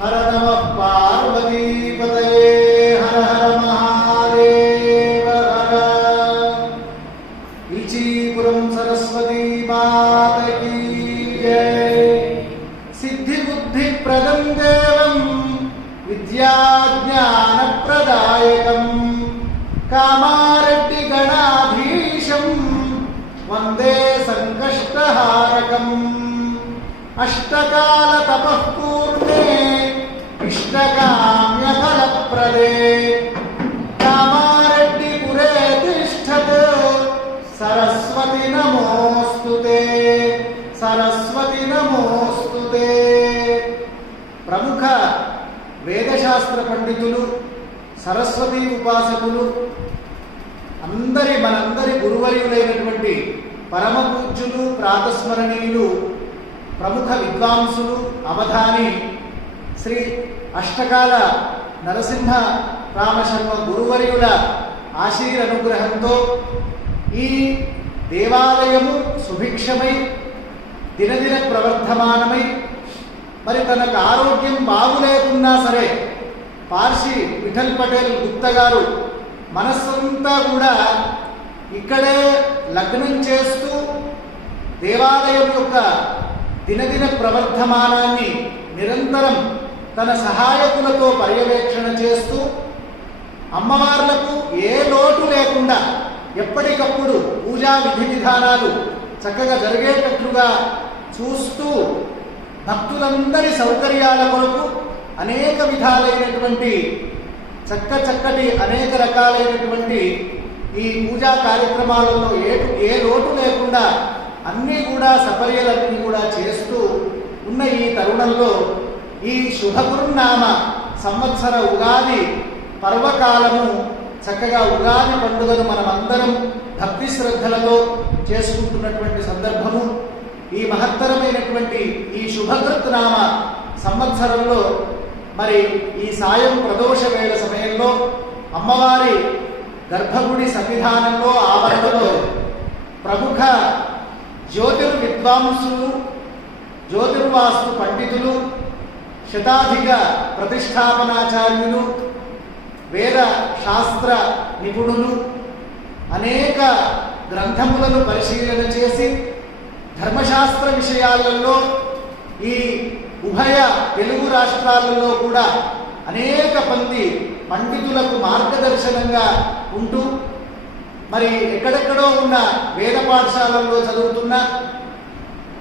हर नमः पार्वतीपतये हर हर महादेव हर। इचीपुरम सरस्वती माता की जय। सिद्धि बुद्धि प्रदं देवं विद्या ज्ञान प्रदायकं कामारेड्डी गणाधीशं वंदे संकष्टहारकम्। अष्टकाल तपः पूर्णे इष्टकाम्यफलप्रदे कामारेड्डीपुरे तिष्ठत् सरस्वती नमोस्तुते सरस्वती नमोस्तुते। प्रमुख వేదశాస్త్ర పండితులు సరస్వతి ఉపాసకులు మనందరి గురువర్యులైనటువంటి పరమ పూజ్యులు ప్రాతస్మరణీయులు ప్రముఖ విద్వాంసులు అవధాని శ్రీ అష్టకాల నరసింహ రామశర్మ గురువర్యుల ఆశీరనుగ్రహంతో ఈ దేవాలయము సుభిక్షమై దినదిన ప్రవర్ధమానమై మరి తనకు ఆరోగ్యం బాగులేకున్నా సరే పార్షి విఠల్ పటేల్ గుప్తా గారు మనస్సంతా కూడా ఇక్కడే లగ్నం చేస్తూ దేవాలయం యొక్క దినదిన ప్రవర్ధమానాన్ని నిరంతరం తన సహాయకులతో పర్యవేక్షణ చేస్తూ అమ్మవార్లకు ఏ లోటు లేకుండా ఎప్పటికప్పుడు పూజా విధి విధానాలు చక్కగా జరిగేటట్లుగా చూస్తూ భక్తులందరి సౌకర్యాల కొరకు అనేక విధాలైనటువంటి చక్కటి అనేక రకాలైనటువంటి ఈ పూజా కార్యక్రమాలలో ఏ లోటు లేకుండా అన్నీ కూడా సపర్యలన్నీ కూడా చేస్తూ ఉన్న ఈ తరుణంలో ఈ శుభగురునామ సంవత్సర ఉగాది పర్వకాలము చక్కగా ఉగాది పండుగను మనమందరం భక్తి శ్రద్ధలతో చేసుకుంటున్నటువంటి సందర్భము. ఈ మహత్తరమైనటువంటి ఈ శుభకృత్నామ సంవత్సరంలో మరి ఈ సాయం ప్రదోష వేళ సమయంలో అమ్మవారి గర్భగుడి సన్నిధానంలో ఆవరణలో ప్రముఖ జ్యోతిర్విద్వాంసులు జ్యోతిర్వాస్తు పండితులు శతాధిక ప్రతిష్టాపనాచార్యులు వేద శాస్త్ర నిపుణులు అనేక గ్రంథములను పరిశీలన చేసి ధర్మశాస్త్ర విషయాలలో ఈ ఉభయ తెలుగు రాష్ట్రాలలో కూడా అనేక మంది పండితులకు మార్గదర్శనంగా ఉంటూ మరి ఎక్కడెక్కడో ఉన్న వేద పాఠశాలల్లో చదువుతున్న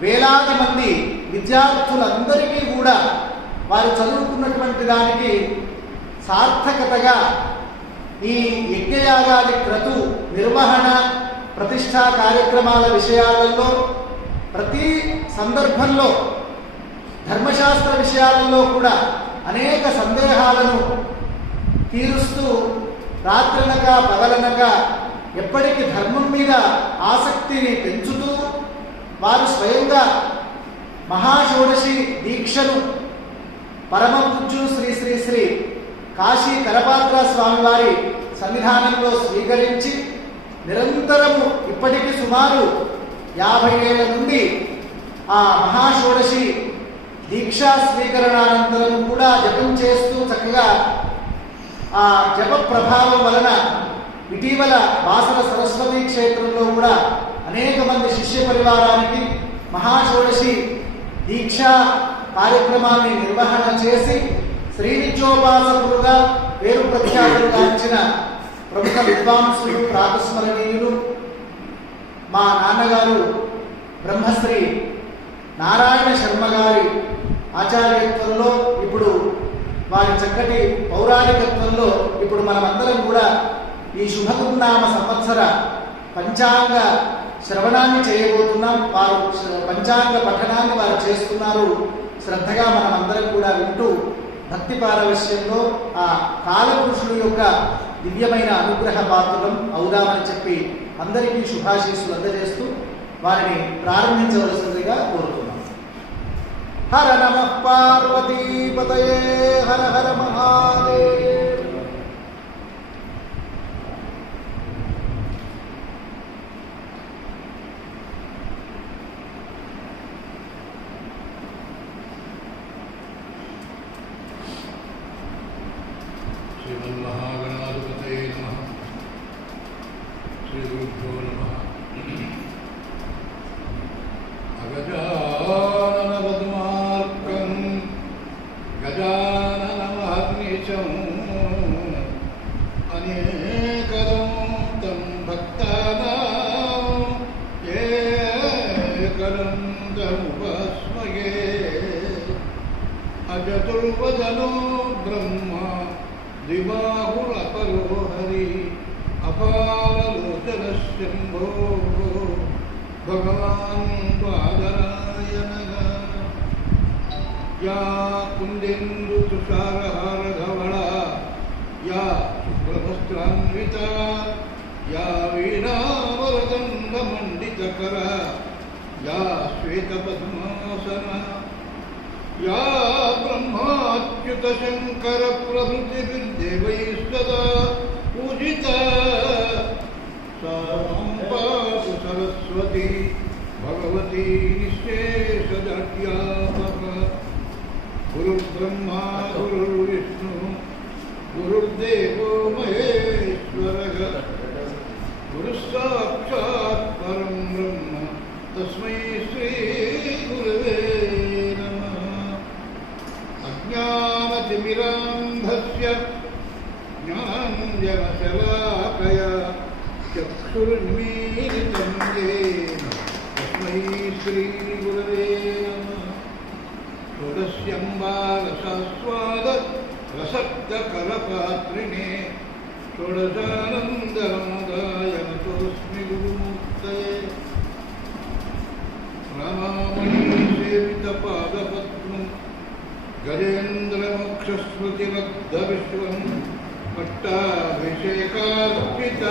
వేలాది మంది విద్యార్థులందరికీ కూడా వారు చదువుకున్నటువంటి దానికి సార్థకతగా ఈ యజ్ఞయాగాది క్రతు నిర్వహణ ప్రతిష్టా కార్యక్రమాల విషయాలలో ప్రతి సందర్భంలో ధర్మశాస్త్ర విషయాలలో కూడా అనేక సందేహాలను తీరుస్తూ రాత్రనక పగలనక ఎప్పటికీ ధర్మం మీద ఆసక్తిని పెంచుతూ వారు స్వయంగా మహాషోడశి దీక్షను పరమ పూజ్యు శ్రీ శ్రీ శ్రీ కాశీ కరపాత్ర స్వామివారి సన్నిధానంలో స్వీకరించి నిరంతరము ఇప్పటికీ సుమారు 50 ఏళ్ల నుండి ఆ మహాషోడశి దీక్షా స్వీకరణానంతరం కూడా జపం చేస్తూ చక్కగా ఆ జప ప్రభావం వలన ఇటీవల బాసర సరస్వతి క్షేత్రంలో కూడా అనేక మంది శిష్య పరివారానికి మహాషోడశి దీక్షా కార్యక్రమాన్ని నిర్వహణ చేసి శ్రీనిత్యోపాసకులుగా పేరు ప్రఖ్యాతులుగాంచిన ప్రముఖ విద్వాంసులు ప్రాతస్మరణీయులు మా నాన్నగారు బ్రహ్మశ్రీ నారాయణ శర్మ గారి ఆచార్యత్వంలో ఇప్పుడు వారి చక్కటి పౌరాణికత్వంలో ఇప్పుడు మనమందరం కూడా ఈ శుభగురునామ సంవత్సర పంచాంగ శ్రవణాన్ని చేయబోతున్నాం. వారు పంచాంగ పఠనాన్ని వారు చేస్తున్నారు. శ్రద్ధగా మనమందరం కూడా వింటూ భక్తి పారవశ్యంలో ఆ కాలపురుషుడు యొక్క దివ్యమైన అనుగ్రహ పాత్రం అవుదామని చెప్పి అందరికీ శుభాశీస్సులు అందజేస్తూ వారిని ప్రారంభించవలసిందిగా కోరుతున్నాం. హర నమః పార్వతీపతయే హర హర మహాదేవ్. श्रीमन्महागणाधिपतये नमः। श्रीगुरुभ्यो नमः। अगजाननपद्मार्कं गजाननमहर्निशम् अनेकदं तं भक्तानां एकदं तमुपस्मगे। अचतुर्वदनो ब्रह्मा द्विबाहुरपरो हरि अपारलोचनशम्भो भगवान् पादरायणः। या कुन्देन्दुतुषारहारधवला या शुभ्रवस्त्रान्विता या वीणावरदण्डमण्डितकरा या श्वेतपद्मासना या ब्रह्माच्युतशङ्करप्रभृतिभिर्देवैः सदा पूजिता सा पातु सरस्वती भगवती निःशेषजाड्यापहा। गुरुर्ब्रह्मा गुरुर्विष्णुः गुरुर्देवो महेश्वरः गुरुः साक्षात् परं ब्रह्म तस्मै श्रीगुरवे नमः। अज्ञानतिमिरान्धस्य ज्ञानाञ्जनशलाकया चक्षुर्मीलितं येन तस्मै श्रीगुरवे नमः। षोडश्यम्बारसास्वाद रसक्तकरपात्रिणे षोडशानन्दरमदाय नतोऽस्मि गुरुमूर्तये। रामामणिसेवितपादपद्मं गजेन्द्रमोक्षस्मृतिमग्धविश्वं पट्टाभिषेकार्पित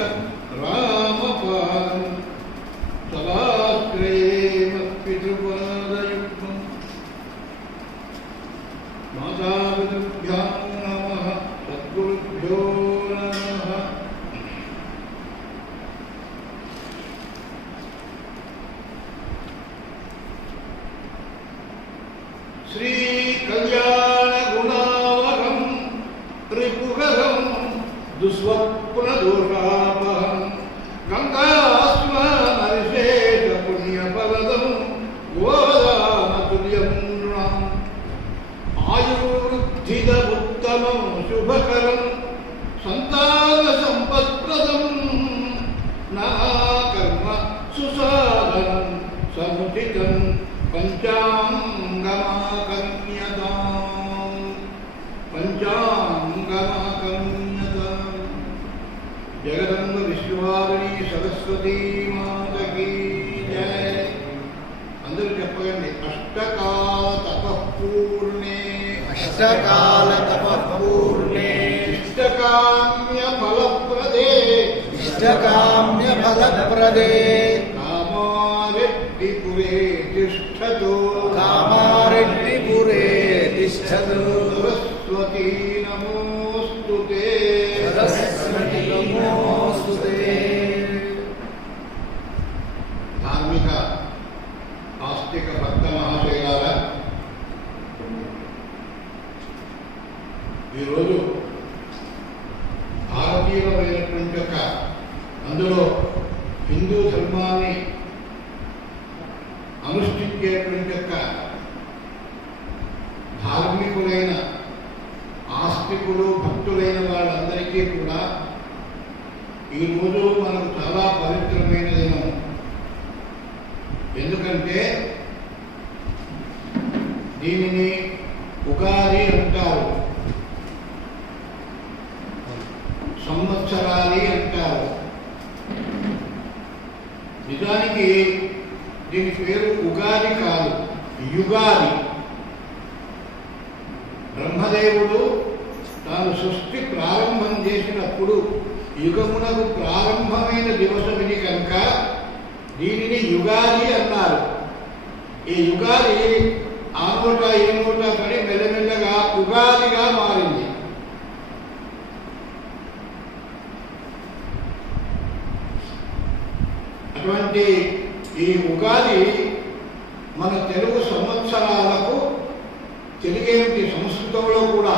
रामपादं सदाश्रयेमत्पितृपादयुग्मम्। मातापितृभ्यां नमः सद्गुरुभ्यो नमः। श्रीकल्याणगुणावहं त्रिपुरं दुःस्वप्नदोषापहं गङ्गास्मरणविशेषपुण्यफलदं गोदानतुल्यं नृणाम्। आयुर्वृद्धिदमुत्तमं शुभकरं सन्तानसम्पत्प्रदं नाकर्म सुसाधनं समुचितं पञ्चाङ्गमाकर्ण्यताम्। जगदम्ब विश्ववारिणी सरस्वती माता की जय। अंदर చెప్పండి अष्टकाल तपःपूर्णे अष्टकाल तपःपूर्णे इष्टकाम्यफलप्रदे इष्टकाम्यफलप्रदे कामारेड्डिपुरे तिष्ठतु कामारेड्डिपुरे तिष्ठतु। सरस्वती नमोऽस्तु ते सरस्वती नमोऽस्तु ते। धार्मिक आस्तिक भक्त महाशైలారా, ఈరోజు భారతీయులమైనటువంటి యొక్క అందులో హిందూ ధర్మాన్ని అనుష్ఠించేటువంటి యొక్క ధార్మికులైన ఆస్తికులు భక్తులైన వాళ్ళందరికీ కూడా ఈరోజు మనకు చాలా పవిత్రమైన దినం. ఎందుకంటే దీనిని ఉగాది అంటారు, సంవత్సరాది అంటారు. నిజానికి దీని పేరు ఉగాది కాదు, యుగాది. బ్రహ్మదేవుడు తాను సృష్టి ప్రారంభం చేసినప్పుడు యుగమునకు ప్రారంభమైన దివసం ఇది కనుక దీనిని యుగాది అన్నారు. ఈ యుగాది ఆ నోట ఈ నోట పడి మెల్లమెల్లగా ఉగాదిగా మారింది. అటువంటి ఈ ఉగాది మన తెలుగు సంవత్సరాలకు తెలుగేమిటి సంస్కృతంలో కూడా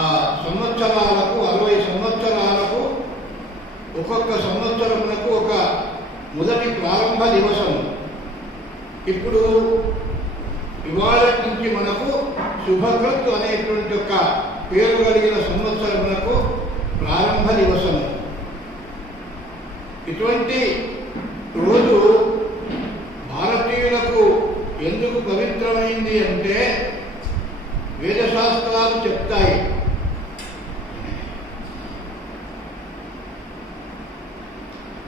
ఆ సంవత్సరాలకు 60 సంవత్సరాలకు ఒక్కొక్క సంవత్సరమునకు ఒక మొదటి ప్రారంభ దివసం. ఇప్పుడు ఇవాళ నుంచి మనకు శుభకృత్ అనేటువంటి ఒక పేరు కలిగిన సంవత్సరమునకు ప్రారంభ దివసము. ఇటువంటి రోజు భారతీయులకు ఎందుకు పవిత్రమైంది అంటే వేదశాస్త్రాలు చెప్తాయి.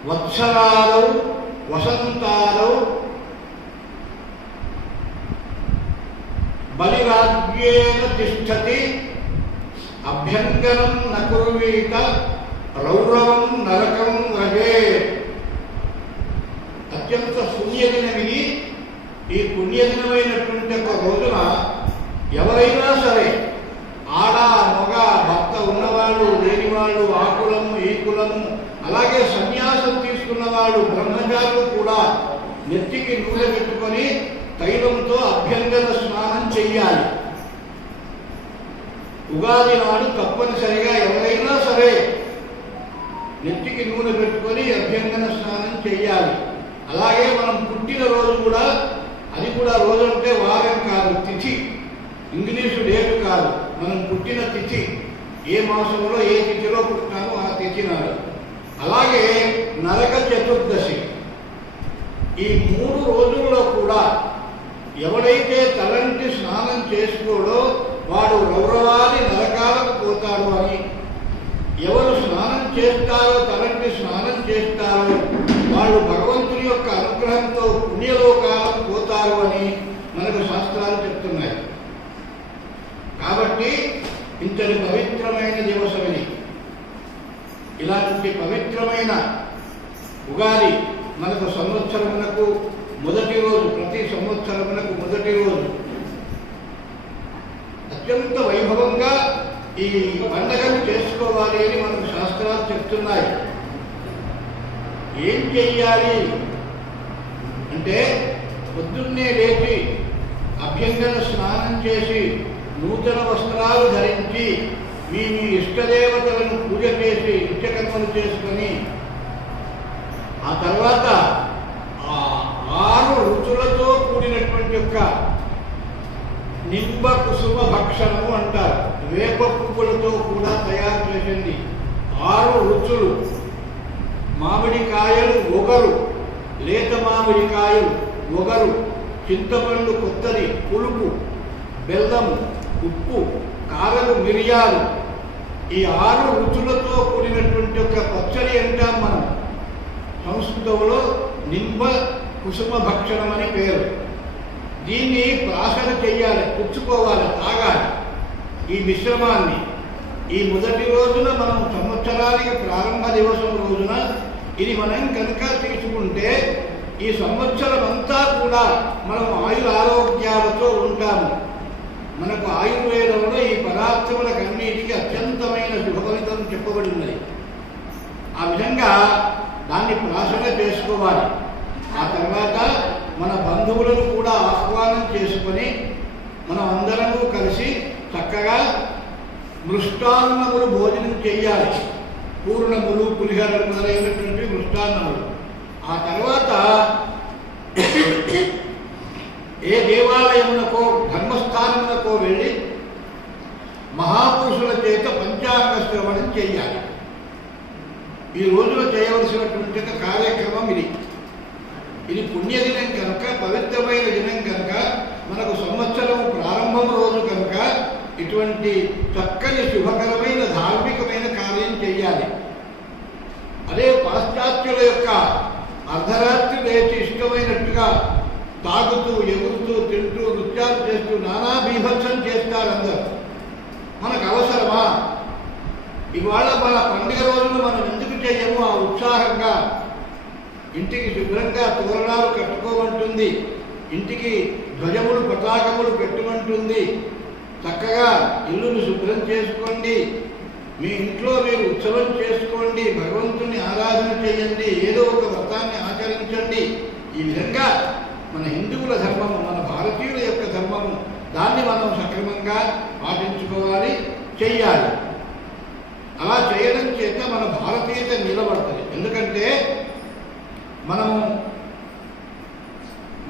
వత్సరాలు వసంతాలు బలిరాజ్యేన తిష్టతి అభ్యంగనం నకుర్వీత రౌరవం నరకం రజే. అత్యంత పుణ్యదినమిది. ఈ పుణ్యదినమైనటువంటి ఒక రోజున ఎవరైనా సరే ఆడ మగ భర్త ఉన్నవాళ్ళు లేనివాళ్ళు ఆ కులము ఈ కులము అలాగే సన్యాసం తీసుకున్న వాళ్ళు బ్రహ్మచారులు కూడా నెత్తికి నూనె పెట్టుకొని తైలంతో అభ్యంగన స్నానం చెయ్యాలి. ఉగాది నాడు తప్పనిసరిగా ఎవరైనా సరే నెత్తికి నూనె పెట్టుకొని అభ్యంగన స్నానం చెయ్యాలి. అలాగే మనం పుట్టిన రోజు కూడా, అది కూడా రోజు అంటే వారం కాదు, తిథి, ఇంగ్లీషు డేట్ కాదు, మనం పుట్టిన తిథి, ఏ మాసంలో ఏ తిథిలో పుట్టినామో ఆ తిథి నాడు. అలాగే నరక చతుర్దశి. ఈ 3 రోజుల్లో కూడా ఎవడైతే తలంటి స్నానం చేసుకోడో వాడు రౌరవాది నరకాలకు పోతాడు అని, ఎవరు స్నానం చేస్తారో తలంటి స్నానం చేస్తారో వాళ్ళు భగవంతుని యొక్క అనుగ్రహంతో పుణ్యలోకాలకు పోతారు అని మనకు శాస్త్రాలు చెప్తున్నాయి. కాబట్టి ఇంతటి పవిత్రమైన దివసమని, ఇలాంటి పవిత్రమైన ఉగాది మనకు సంవత్సరమునకు మొదటి రోజు, ప్రతి సంవత్సరమునకు మొదటి రోజు అత్యంత వైభవంగా ఈ పండగను చేసుకోవాలి అని మనకు శాస్త్రాలు చెప్తున్నాయి. ఏం చెయ్యాలి అంటే పొద్దున్నే లేచి అభ్యంగన స్నానం చేసి నూతన వస్త్రాలు ధరించి మీ ఇష్టదేవతలను పూజ చేసి నిత్యకర్మలు చేసుకొని ఆ తర్వాత 6 రుచులతో కూడినటువంటి యొక్క నింబ కుసుమ భక్షణము అంటారు. వేప పువ్వులతో కూడా తయారు చేసింది 6 రుచులు. మామిడికాయలు ఒగరు, లేత మామిడికాయలు ఒగరు, చింతపండు కొత్తది పులుపు, బెల్లము, ఉప్పు, కారము, మిరియాలు, ఈ 6 రుచులతో కూడినటువంటి ఒక పచ్చడి అంటాం మనం. సంస్కృతంలో నింబ కుసుమ భక్షణం అని పేరు. దీన్ని ప్రాసన చెయ్యాలి, పుచ్చుకోవాలి, తాగాలి. ఈ మిశ్రమాన్ని ఈ మొదటి రోజున మనం సంవత్సరానికి ప్రారంభ దివసం రోజున ఇది మనం కనుక తీసుకుంటే ఈ సంవత్సరం అంతా కూడా మనం ఆయురారోగ్యాలతో ఉంటాము. మనకు ఆయుర్వేదంలో ఈ పదార్థములకన్నిటికీ అత్యంతమైన శుభఫలితం చెప్పబడినది. ఆ విధంగా దాన్ని ప్రాసన చేసుకోవాలి. ఆ తర్వాత మన బంధువులను కూడా ఆహ్వానం చేసుకొని మనం అందరము కలిసి చక్కగా మృష్టాన్నములు భోజనం చెయ్యాలి. పూర్ణములు, పులిహోరలు మొదలైనటువంటి మృష్టాన్నములు. ఆ తర్వాత ఏ దేవాలయమునకో ధర్మస్థానమునకో వెళ్ళి మహాపురుషుల చేత పంచాంగ శ్రవణం చెయ్యాలి. ఈ రోజున చేయవలసినటువంటి కార్యక్రమం ఇది. ఇది పుణ్యదినం కనుక, పవిత్రమైన దినం కనుక, మనకు సంవత్సరం ప్రారంభం రోజు కనుక ఇటువంటి చక్కని శుభకరమైన ధార్మికమైన కార్యం చెయ్యాలి. అదే పాశ్చాత్యుల యొక్క అర్ధరాత్రి లేచి ఇష్టమైనట్టుగా తాగుతూ, ఎగురుతూ, తింటూ, నృత్యాలు చేస్తూ నానా బీభత్సం చేస్తారు అందరూ. మనకు అవసరమా? ఇవాళ మన పండుగ రోజులు మనం ఎందుకు చేయము? ఆ ఉత్సాహంగా ఇంటికి శుభ్రంగా తోరణాలు కట్టుకోమంటుంది, ఇంటికి ధ్వజములు పతాకములు పెట్టమంటుంది, చక్కగా ఇల్లును శుభ్రం చేసుకోండి, మీ ఇంట్లో మీరు ఉత్సవం చేసుకోండి, భగవంతుని ఆరాధన చేయండి, ఏదో ఒక వ్రతాన్ని ఆచరించండి. ఈ విధంగా మన హిందువుల ధర్మము, మన భారతీయుల యొక్క ధర్మము, దాన్ని మనం సక్రమంగా పాటించుకోవాలి. చెయ్యాలి. అలా చేయడం చేత మన భారతీయత నిలబడుతుంది. ఎందుకంటే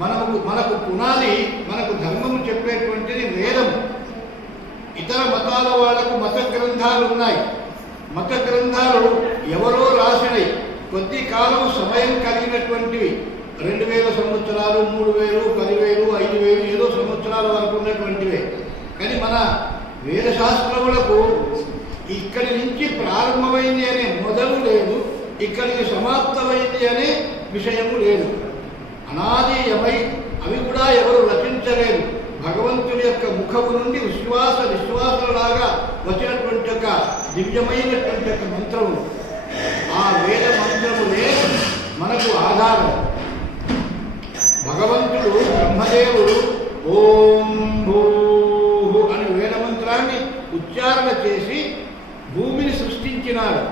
మనకు పునాది, మనకు ధర్మము చెప్పేటువంటిది వేదం. ఇతర మతాల వాళ్లకు మత గ్రంథాలు ఉన్నాయి. మత గ్రంథాలు ఎవరో రాసినవి, కొద్ది కాలం సమయం కలిగినటువంటివి. 2000 సంవత్సరాలు, 3000, 10,000, 5,000 ఏదో సంవత్సరాల వరకు ఉన్నటువంటివే. కానీ మన వేదశాస్త్రములకు ఇక్కడి నుంచి ప్రారంభమైంది అనే మొదలు లేదు, ఇక్కడికి సమాప్తమైంది అనే విషయము లేదు. అనాదీయమై అవి కూడా ఎవరు రచించలేదు. భగవంతుడి యొక్క ముఖము నుండి విశ్వాసలాగా వచ్చినటువంటి ఒక దివ్యమైనటువంటి ఒక మంత్రము. ఆ వేద మంత్రములే మనకు ఆధారం. భగవంతుడు బ్రహ్మదేవుడు ఓం భూః అని వేద మంత్రాన్ని ఉచ్చారణ చేసి భూమిని సృష్టించినాడు.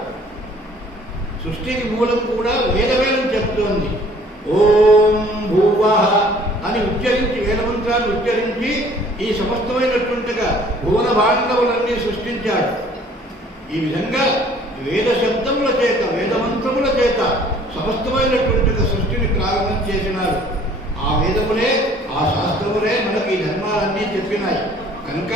సృష్టికి మూలం కూడా వేదవేదం చెప్తోంది. ఓం భూవః అని ఉచ్చరించి, వేదమంత్రాన్ని ఉచ్చరించి ఈ సమస్తమైనటువంటిగా భువన భాండవులన్నీ సృష్టించాడు. ఈ విధంగా వేద శబ్దముల చేత, వేదమంత్రముల చేత సమస్తమైనటువంటి సృష్టిని ప్రారంభం చేసినారు. ఆ వేదములే, ఆ శాస్త్రములే మనకి ఈ ధర్మాలన్నీ చెప్పినాయి. కనుక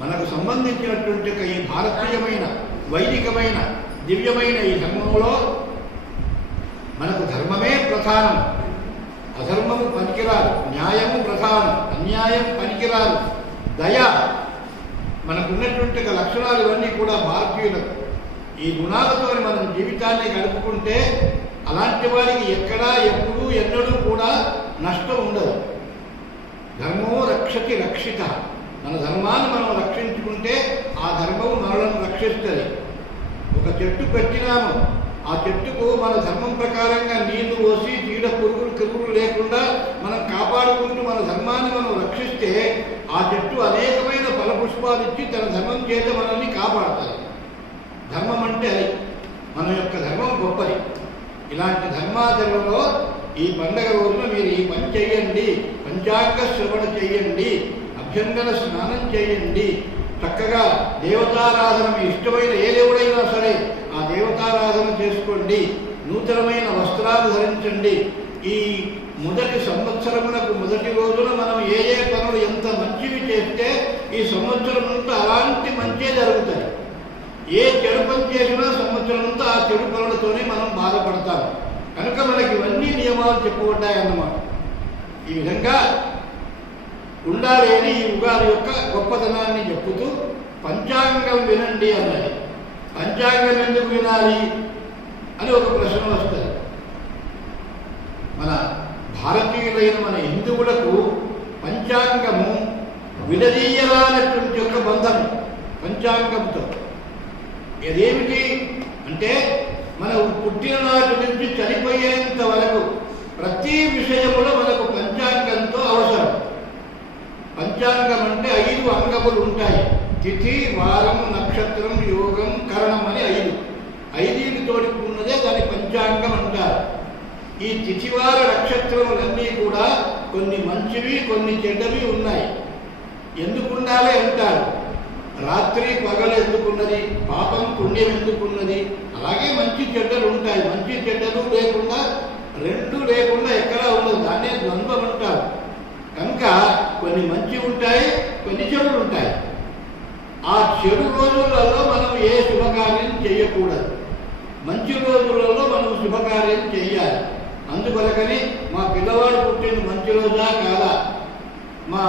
మనకు సంబంధించినటువంటి ఈ భారతీయమైన, వైదికమైన, దివ్యమైన ఈ ధర్మంలో మనకు ధర్మమే ప్రధానం. అధర్మము పనికిరాదు, న్యాయము ప్రధానం, అన్యాయం పనికిరాదు. దయ, మనకున్నటువంటి లక్షణాలు ఇవన్నీ కూడా భారతీయులకు. ఈ గుణాలతో మనం జీవితాన్ని గడుపుకుంటే అలాంటి వారికి ఎక్కడా, ఎప్పుడు, ఎన్నడూ కూడా నష్టం ఉండదు. ధర్మో రక్షతి రక్షిత. మన ధర్మాన్ని మనం రక్షించుకుంటే ఆ ధర్మము మనలను రక్షిస్తుంది. ఒక చెట్టు పెట్టినాము, ఆ చెట్టుకు మన ధర్మం ప్రకారంగా నీళ్లు పోసి చీడ పురుగులు లేకుండా మనం కాపాడుకుంటూ మన ధర్మాన్ని మనం రక్షిస్తే ఆ చెట్టు అనేకమైన ఫలపుష్పాలు ఇచ్చి తన ధర్మం చేత మనల్ని కాపాడుతుంది. ధర్మం అంటే అది. మన యొక్క ధర్మం గొప్పది. ఇలాంటి ధర్మాచరణలో ఈ పండగ రోజున మీరు ఈ పని చేయండి, పంచాంగ శ్రవణ చేయండి, అభ్యంగన స్నానం చేయండి, చక్కగా దేవతారాధన, మీ ఇష్టమైన ఏ దేవుడైనా సరే ఆ దేవతారాధన చేసుకోండి, నూతనమైన వస్త్రాలు ధరించండి. ఈ మొదటి సంవత్సరమునకు మొదటి రోజున మనం ఏ ఏ పనులు ఎంత మంచివి చేస్తే ఈ సంవత్సరం అంతా అలాంటి మంచే జరుగుతాయి. ఏ చెడు పని చేసినా సంవత్సరం అంతా ఆ చెడు పనులతోనే మనం బాధపడతాం. కనుక మనకి ఇవన్నీ నియమాలు చెప్పబడ్డాయన్నమాట. ఈ విధంగా ఉండాలి అని ఈ ఉగాది యొక్క గొప్పతనాన్ని చెప్పుతూ పంచాంగం వినండి అన్నది. పంచాంగం ఎందుకు వినాలి అని ఒక ప్రశ్న వస్తుంది. మన భారతీయులైన మన హిందువులకు పంచాంగము విడదీయరానటువంటి ఒక బంధం పంచాంగంతో. ఇదేమిటి అంటే మన పుట్టిన నాటి నుంచి చనిపోయేంత వరకు ప్రతి విషయములో మనకు పంచాంగంతో అవసరం. పంచాంగం అంటే 5 అంగములు ఉంటాయి. తిథి, వారం, నక్షత్రం, యోగం, కరణం అని 5. 5 తోడి ఉన్నదే దాని పంచాంగం అంటారు. ఈ తిథివార నక్షత్రములన్నీ కూడా కొన్ని మంచివి, కొన్ని చెడ్డవి ఉన్నాయి. ఎందుకు ఉండాలి అంటారు. రాత్రి పగలు ఎందుకున్నది, పాపం పుణ్యం ఎందుకున్నది, అలాగే మంచి చెడ్డలు ఉంటాయి. మంచి చెడ్డలు లేకుండా, రెండు లేకుండా ఎక్కడా ఉండదు. దాన్నే ద్వంద్వం అంటారు. కనుక కొన్ని మంచి ఉంటాయి, కొన్ని చెడులు ఉంటాయి. ఆ చెడు రోజులలో మనం ఏ శుభకార్యం చేయకూడదు, మంచి రోజులలో మనం శుభకార్యం చేయాలి. అందుకొరకని మా పిల్లవాడు పుట్టిన మంచి రోజా కాదా, మా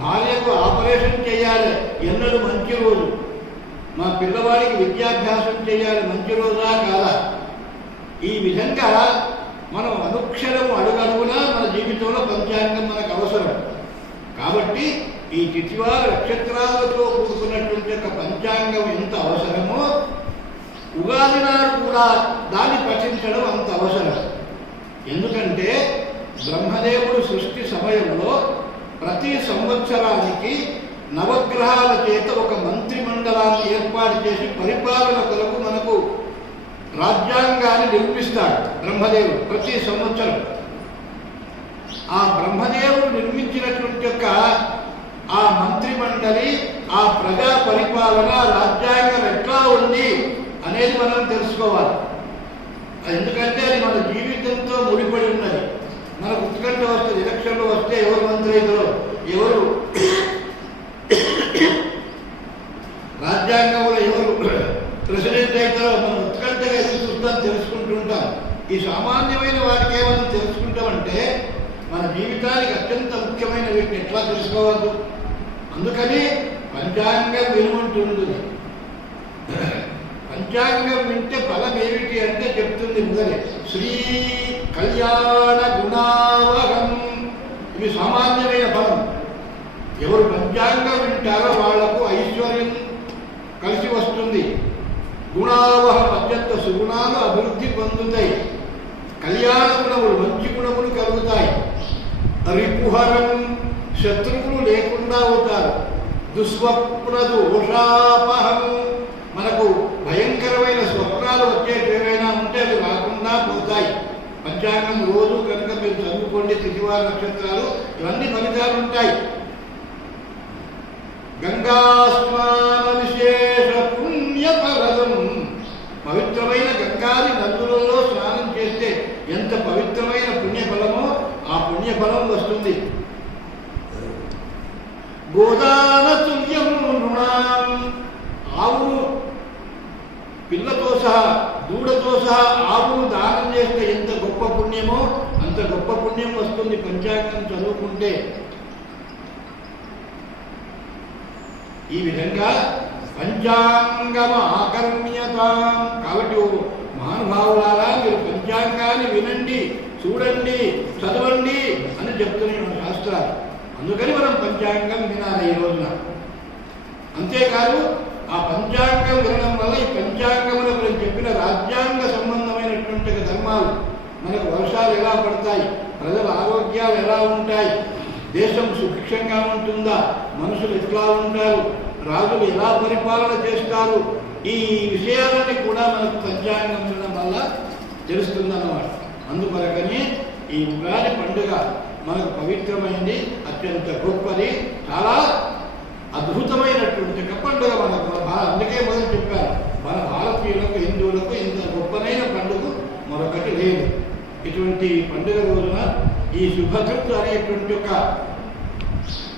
భార్యకు ఆపరేషన్ చేయాలి ఎన్నడూ మంచి రోజు, మా పిల్లవాడికి విద్యాభ్యాసం చేయాలి మంచి రోజా కాదా. ఈ విధంగా మనం అనుక్షణము అడుగడుగునా మన జీవితంలో పంచాంగం మనకు అవసరం. కాబట్టి ఈ తిథివార నక్షత్రాలతో కూడుకున్నటువంటి ఒక పంచాంగం ఎంత అవసరమో ఉగాది నాడు కూడా దాన్ని పఠించడం అంత అవసరం. ఎందుకంటే బ్రహ్మదేవుడు సృష్టి సమయంలో ప్రతి సంవత్సరానికి నవగ్రహాల చేత ఒక మంత్రిమండలాన్ని ఏర్పాటు చేసి పరిపాలన కొరకు మనకు రాజ్యాంగాన్ని నిర్మిస్తాడు బ్రహ్మదేవుడు ప్రతి సంవత్సరం. ఆ బ్రహ్మదేవుడు నిర్మించినటువంటి యొక్క ఆ మంత్రిమండలి ప్రజా పరిపాలన రాజ్యాంగం ఎట్లా ఉంది అనేది మనం తెలుసుకోవాలి. ఎందుకంటే అది మన జీవితంతో ముడిపడి ఉన్నది. మనకు ఉత్కంఠ వస్తుంది, ఎలక్షన్లు వస్తే ఎవరు మంత్రి అవుతారో, ఎవరు రాజ్యాంగంలో ఎవరు ప్రెసిడెంట్ అవుతారో మనం ఉత్కంఠగా చూస్తాం, తెలుసుకుంటుంటాం. ఈ సామాన్యమైన వాటికే మనం తెలుసుకుంటామంటే మన జీవితానికి అత్యంత ముఖ్యమైన వీటిని ఎట్లా తెలుసుకోవద్దు. అందుకని పంచాంగం వినుమంటుంది. పంచాంగం వింటే ఫలం ఏమిటి అంటే చెప్తుంది మొదలే శ్రీ కళ్యాణ గుణావహం. ఇవి సామాన్యమైన ఫలం. ఎవరు పంచాంగం వింటారో వాళ్లకు ఐశ్వర్యం కలిసి వస్తుంది. గుణావహం అత్యంత సుగుణాలు అభివృద్ధి పొందుతాయి. కళ్యాణ గుణములు మంచి గుణములు కలుగుతాయి. రిపుహరం శత్రువులు లేకుండా అవుతారు. దుస్వప్న దోషాపహం మనకు భయంకరమైన స్వప్నాలు వచ్చేవి ఏవైనా ఉంటే అవి రాకుండా పోతాయి. పంచాంగం రోజు కనుక మీరు చదువుకోండి, తిథివార నక్షత్రాలు ఇవన్నీ ఫలితాలు ఉంటాయి. గంగా స్నాన విశేష పుణ్యఫలం. పవిత్రమైన గంగాది నదులలో స్నానం చేస్తే ఎంత పవిత్రమైన పుణ్యఫలమో ఆ పుణ్యఫలం వస్తుంది. గోదాన తుల్యం నృణాం. ఆవును పిల్లతో సహా దూడతో సహా ఆవును దానం చేస్తే ఎంత గొప్ప పుణ్యమో అంత గొప్ప పుణ్యం వస్తుంది పంచాంగం చదువుకుంటే. ఈ విధంగా పంచాంగమ ఆకర్మ్యత. కాబట్టి మహానుభావులారా మీరు పంచాంగాన్ని వినండి, చూడండి, చదవండి అని చెప్తున్నాయి మన శాస్త్రాలు. అందుకని మనం పంచాంగం వినాలి ఈ రోజున. అంతేకాదు ఆ పంచాంగం వినడం వల్ల ఈ పంచాంగంలో మనం చెప్పిన రాజ్యాంగ సంబంధమైనటువంటి ధర్మాలు, మనకు వర్షాలు ఎలా పడతాయి, ప్రజల ఆరోగ్యాలు ఎలా ఉంటాయి, దేశం సుభిక్షంగా ఉంటుందా, మనుషులు ఎట్లా ఉంటారు, రాజులు ఎలా పరిపాలన చేస్తారు, ఈ విషయాలన్నీ కూడా మనకు పంచాంగం వినడం వల్ల తెలుస్తుందన్నమాట. అందుకొరకని ఈ ఉగాది పండుగ మనకు పవిత్రమైంది, అత్యంత గొప్పది, చాలా అద్భుతమైనటువంటి పండుగ మనకు. అందుకే మొదలు చెప్పారు, మన భారతీయులకు హిందువులకు ఇంత గొప్పనైన పండుగ మరొకటి లేదు. ఇటువంటి పండుగ రోజున ఈ శుభకృత్ అనేటువంటి ఒక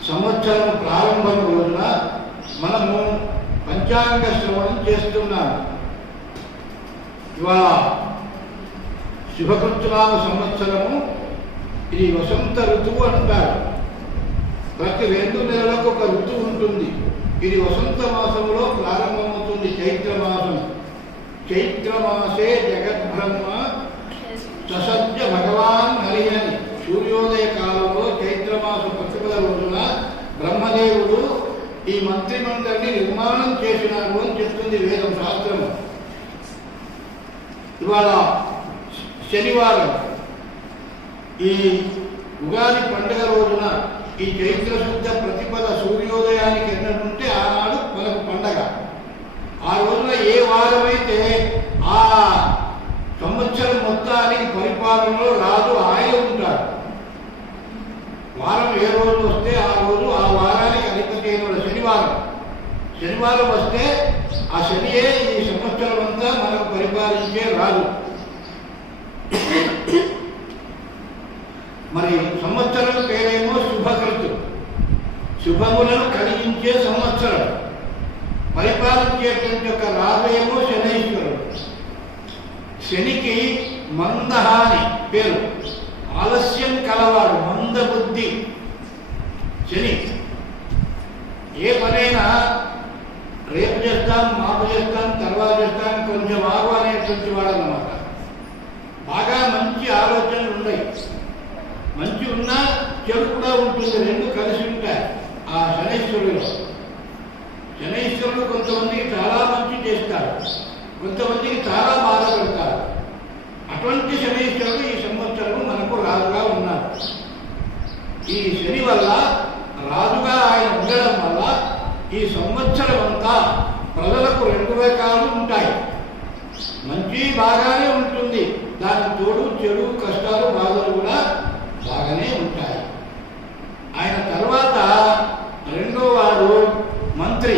సంవత్సరం ప్రారంభం రోజున మనము పంచాంగ శ్రవణం చేస్తున్నాము. ఇవాళ శుభకృత్నామ సంవత్సరము. ఇది వసంత ఋతువు అంటారు. ప్రతి 2 నెలలకు ఒక ఋతువు ఉంటుంది. ఇది వసంత మాసంలో ప్రారంభమవుతుంది, చైత్రమాసం. చైత్రమాసే జగద్బ్రహ్మ ససజ్జ భగవాన్ హరి అని సూర్యోదయ కాలంలో చైత్రమాస ప్రతిపద రోజున బ్రహ్మదేవుడు ఈ మంత్రిమండలిని నిర్మాణం చేసినారు అని చెప్తుంది వేదం శాస్త్రము. ఇవాళ శనివారం. ఈ ఉగాది పండుగ రోజున ఈ చైత్ర శుద్ధ ప్రతిపద సూర్యోదయానికి ఎన్నడుంటే ఆనాడు మనకు పండగ. ఆ రోజున ఏ వారమైతే ఆ సంవత్సరం మొత్తానికి పరిపాలనలో రాజు ఆయన ఉంటాడు. వారం ఏ రోజు వస్తే ఆ రోజు ఆ వారానికి అధిపతి అయిన శనివారం. శనివారం వస్తే ఆ శనియే ఈ సంవత్సరం అంతా మనకు పరిపాలించే రాజు. మరి సంవత్సరం పేరేమో శుభకృతు, శుభములను కలిగించే సంవత్సరం. పరిపాలించేటువంటి ఒక రాజు ఏమో శనైశ్వరుడు. శనికి మందహాని పేరు, ఆలస్యం కలవాడు, మందబుద్ధి శని. ఏ పనైనా రేపు చేస్తాం, మాపు చేస్తాం, తర్వాత చేస్తాం, కొంచెం ఆగు అనేటువంటి వాడు అన్నమాట. బాగా మంచి ఆలోచనలు ఉన్నాయి, మంచి ఉన్నా చెడు కూడా ఉంటుంది, 2 కలిసి ఉంటాయి ఆ శనైశ్వరుడు. శనైశ్వరుడు కొంతమందికి చాలా మంచి చేస్తారు, కొంతమందికి చాలా బాధ పెడతారు. అటువంటి శనైశ్వరుడు ఈ సంవత్సరం మనకు రాజుగా ఉన్నారు. ఈ శని వల్ల రాజుగా ఆయన ఉండడం వల్ల ఈ సంవత్సరం అంతా ప్రజలకు 2 రకాలు ఉంటాయి. మంచి బాగానే ఉంటుంది, దానికి తోడు చెడు కష్టాలు బాధలు కూడా బాగానే ఉంటాయి. ఆయన తర్వాత 2వ వాడు మంత్రి.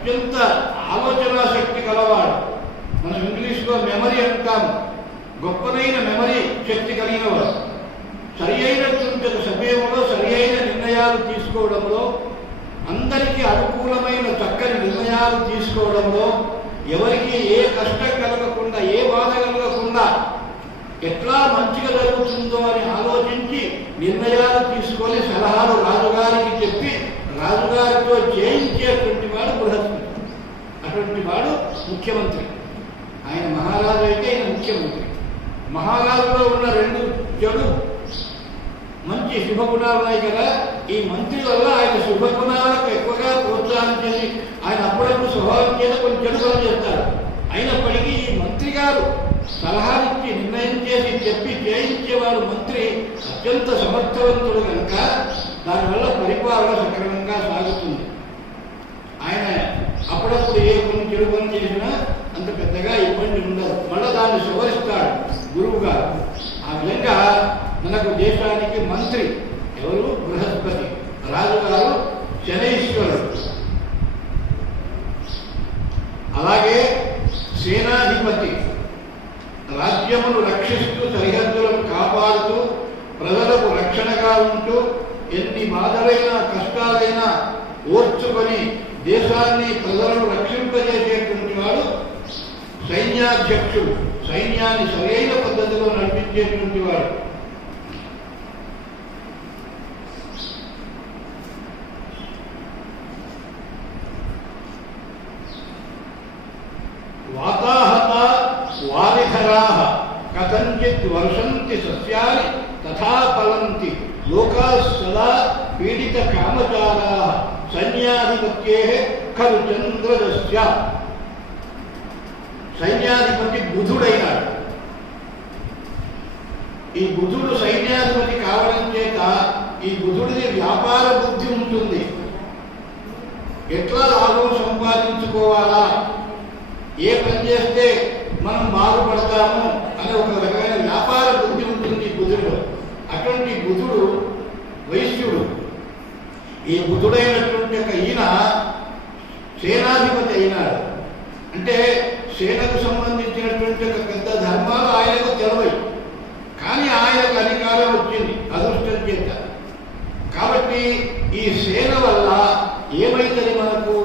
అత్యంత ఆలోచనా శక్తి కలవాడు. మనం ఇంగ్లీష్లో మెమరీ అంటాము. గొప్పనైన మెమరీ శక్తి కలిగిన వాడు. సరి అయినటువంటి సమయంలో సరి అయిన నిర్ణయాలు తీసుకోవడంలో, అందరికీ అనుకూలమైన చక్కని నిర్ణయాలు తీసుకోవడంలో, ఎవరికి ఏ కష్టం కలగకుండా ఏ బాధ కలగకుండా ఎట్లా మంచిగా జరుగుతుందో అని ఆలోచించి నిర్ణయాలు తీసుకొని సలహాలు రాజుగారికి చెప్పి రాజుగారితో చేయించేటువంటి వాడు బృహస్పతి. అటువంటి వాడు ముఖ్యమంత్రి. ఆయన మహారాజు అయితే ఆయన ముఖ్యమంత్రి. మహారాజులో ఉన్న రెండు చెడు మంచి శుభగుణాలు ఉన్నాయి కదా. ఈ మంత్రి వల్ల ఆయన శుభగుణాలకు ఎక్కువగా ప్రోత్సాహం చేసి ఆయన అప్పుడప్పుడు స్వభావం చేత కొన్ని చెడు పనులు చేస్తారు. అయినప్పటికీ ఈ మంత్రి గారు సలహాలిచ్చి నిర్ణయం చేసి చెప్పి చేయించేవాడు మంత్రి అత్యంత సమర్థవంతుడు కనుక దానివల్ల పరిపాలన సక్రమంగా సాగుతుంది. ఆయన అప్పుడప్పుడు ఏ కొన్ని చెడు పనులు చేసినా అంత పెద్దగా ఇబ్బంది ఉండదు. మళ్ళీ దాన్ని సవరిస్తాడు గురువు గారు. ఆ విధంగా మనకు దేశానికి మంత్రి ఎవరు? బృహస్పతి. రాజుగారు శనైశ్వరుడు. అలాగే సేనాధిపతి రాజ్యమును రక్షిస్తూ సరిహద్దులను కాపాడుతూ ప్రజలకు రక్షణగా ఉంటూ ఎన్ని బాధలైనా కష్టాలైనా ఓర్చుకొని దేశాన్ని ప్రజలను రక్షింపజేసేటువంటి వాడు సైన్యాధ్యక్షుడు. సైన్యాన్ని సరైన పద్ధతిలో నడిపించేటువంటి వాడు. వాతాహత వారిధరాః కథంచిత్ వర్షంతి సస్యాని తథా ఫలంతి లోకాః సదా పీడిత కామచారాః సైన్యాధిపత్యేః ఖలు చంద్రదస్య. సైన్యాధిపతి బుధుడైనాడు. ఈ బుధుడు సైన్యాధిపతి కావడం చేత ఈ బుధుడిది వ్యాపార బుద్ధి ఉంటుంది. ఎట్లా లాభం సంపాదించుకోవాలా, ఏ పని చేస్తే మనం బాగుపడతాము అనే ఒక రకమైన వ్యాపార బుద్ధి ఉంటుంది బుధుడు. అటువంటి బుధుడు వైశ్యుడు. ఈ బుధుడైనటువంటి ఈయన సేనాధిపతి అయినాడు. అంటే సేనకు సంబంధించినటువంటి ఒక పెద్ద ధర్మాలు ఆయనకు తెలవై, కానీ ఆయనకు అధికారం వచ్చింది అదృష్టం చేత. కాబట్టి ఈ సేన వల్ల ఏమైతుంది మనకు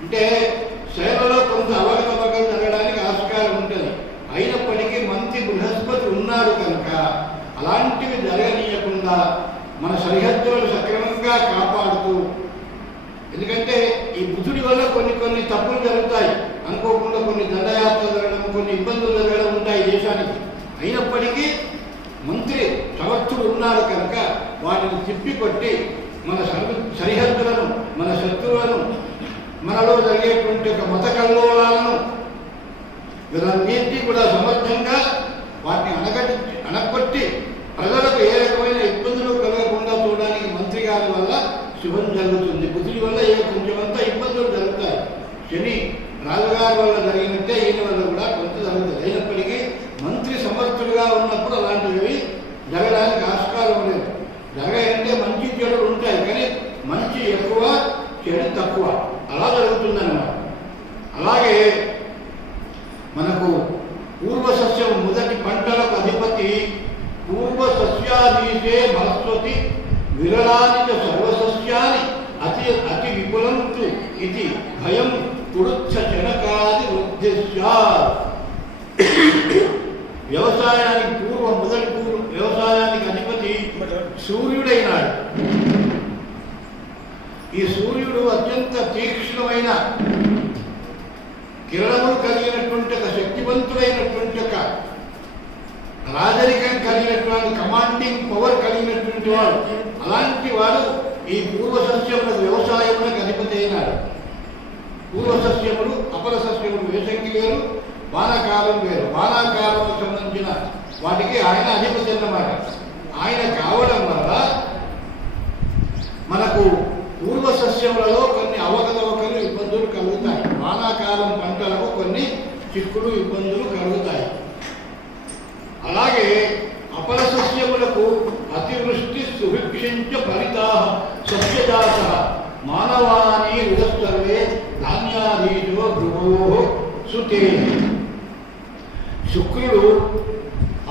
అంటే సేనలో కొంత అవకతవకలు జరగడానికి ఆస్కారం ఉంటుంది. అయినప్పటికీ మంత్రి బృహస్పతి ఉన్నాడు కనుక అలాంటివి జరగనీయకుండా మన సరిహద్దులను సక్రమంగా కాపాడుతూ, ఎందుకంటే ఈ బుధుడి వల్ల కొన్ని తప్పులు జరుగుతాయి, అనుకోకుండా కొన్ని దండయాత్రలు జరగడం, కొన్ని ఇబ్బందులు జరగడం ఉంటాయి దేశానికి. అయినప్పటికీ మంత్రి సమర్థుడు ఉన్నాడు కనుక వాటిని తిప్పికొట్టి మన సరిహద్దులను, మన శత్రువులను, మనలో జరిగేటువంటి ఒక మత కల్లోలాలను వీరన్నింటినీ కూడా సమర్థంగా వాటిని అణగొట్టి ప్రజలకు ఏ రకమైన ఇబ్బందులు కలగకుండా చూడడానికి మంత్రి గారి వల్ల శుభం జరుగుతుంది. బుధుడి వల్ల కొంచెమంతా ఇబ్బందులు జరుగుతాయి. శని రాజుగారి వల్ల జరిగినట్టే ఈయన వల్ల కూడా కొంత జరుగుతుంది. అయినప్పటికీ మంత్రి సమర్థుడుగా ఉన్నప్పుడు అలాంటివి జరగడానికి ఆస్కారం లేదు. జరగాలంటే మంచి చెడులు ఉంటాయి, కానీ మంచి ఎక్కువ చెడు తక్కువ, అలా జరుగుతుందన్నమాట. అలాగే మనకు పూర్వసస్యం మొదటి పంటలకు అధిపతి పూర్వసస్యాధీశే బృహస్పతి విరళాని సర్వసస్యాని అతి అతి విపులం ఇది భయం పురుచ్చ జనకాది వృద్ధిశ్చ. వ్యవసాయానికి వ్యవసాయానికి అధిపతి సూర్యుడైనాడు. ఈ సూర్యుడు అత్యంత తీక్ష్ణమైన కిరణములు కలిగినటువంటి ఒక శక్తివంతుడైనటువంటి ఒక రాజరికం కలిగినటువంటి కమాండింగ్ పవర్ కలిగినటువంటి వాడు. అలాంటి వాడు ఈ పూర్వసస్యములకు వ్యవసాయములకు అధిపతి అయినాడు. పూర్వసస్యములు అపర సస్యములు వేసంగి వేరు, వానాకాలం వేరు. వానాకాలంకు సంబంధించిన వాటికి ఆయన అధిపతి అన్నమాట. ఆయన కావడం వల్ల మనకు పూర్వసస్యములలో కొన్ని అవకతవకలు ఇబ్బందులు కలుగుతాయి. వానాకాలం పంటలకు కొన్ని చిక్కులు ఇబ్బందులు కలుగుతాయి. అలాగే అపర సస్యములకు అతివృష్టి సుభిక్షించ ఫలితా సస్యజాత మానవాని విధస్తర్వే ధాన్యాధీశో భృవో సుతే. శుక్రుడు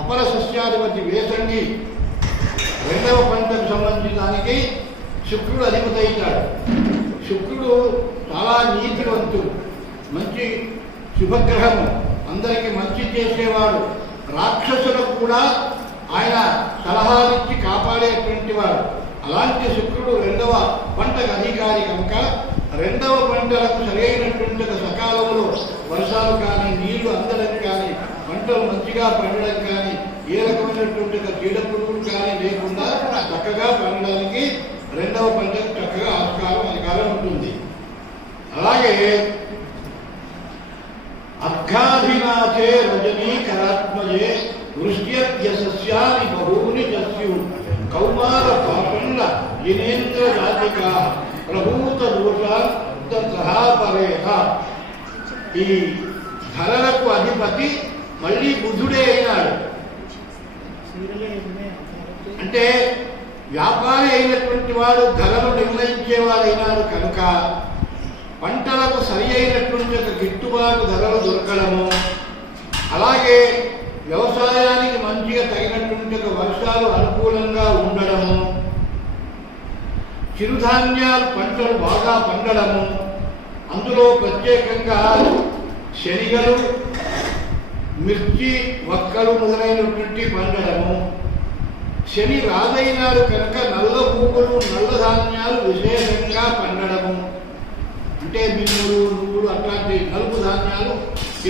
అపర సస్యాధిపతి వేసంగి రెండవ పంటకు సంబంధించడానికి శుక్రుడు అధిపతి అవుతాడు. శుక్రుడు చాలా నీతివంతుడు, మంచి శుభగ్రహము, అందరికీ మంచి చేసేవాడు. రాక్షసులకు కూడా ఆయన సలహాలిచ్చి కాపాడేటువంటి వాడు. అలాంటి శుక్రుడు రెండవ పంటకు అధికారి కనుక రెండవ పంటలకు సరైనటువంటి సకాలంలో వర్షాలు కానీ నీళ్లు అందడం కానీ పంటలు మంచిగా పండడం కానీ ఏ రకమైనటువంటి చీడపురుగులు కానీ లేకుండా చక్కగా పండడానికి రెండవ పంటకు చక్కగా అధికారం ఉంటుంది. అలాగే అర్ఘాభినాథే రజనీకరాత్మజే వృష్ట్యసస్యాని బహూని జస్యు కౌమార పాషండ జినేంద్ర జాతికా ప్రభూత దోషాపరేత. ఈ ధరలకు అధిపతి మళ్ళీ బుధుడే అయినాడు. అంటే వ్యాపారి అయినటువంటి వాడు ధరలు నిర్ణయించేవాడైనాడు కనుక పంటలకు సరి అయినటువంటి ఒక గిట్టుబాటు ధరలు దొరకడము, అలాగే వ్యవసాయానికి మంచిగా తగినటువంటి ఒక వర్షాలు అనుకూలంగా ఉండడము, చిరుధాన్యాలు పంటలు బాగా పండడము, అందులో ప్రత్యేకంగా శనగలు, మిర్చి, వక్కలు మొదలైనటువంటి పండడము, శని రాజైనాడు కనుక నల్ల భూములు నల్ల ధాన్యాలు విశేషంగా పండడము, అంటే మినుములు, నువ్వులు అట్లాంటి నలుపు ధాన్యాలు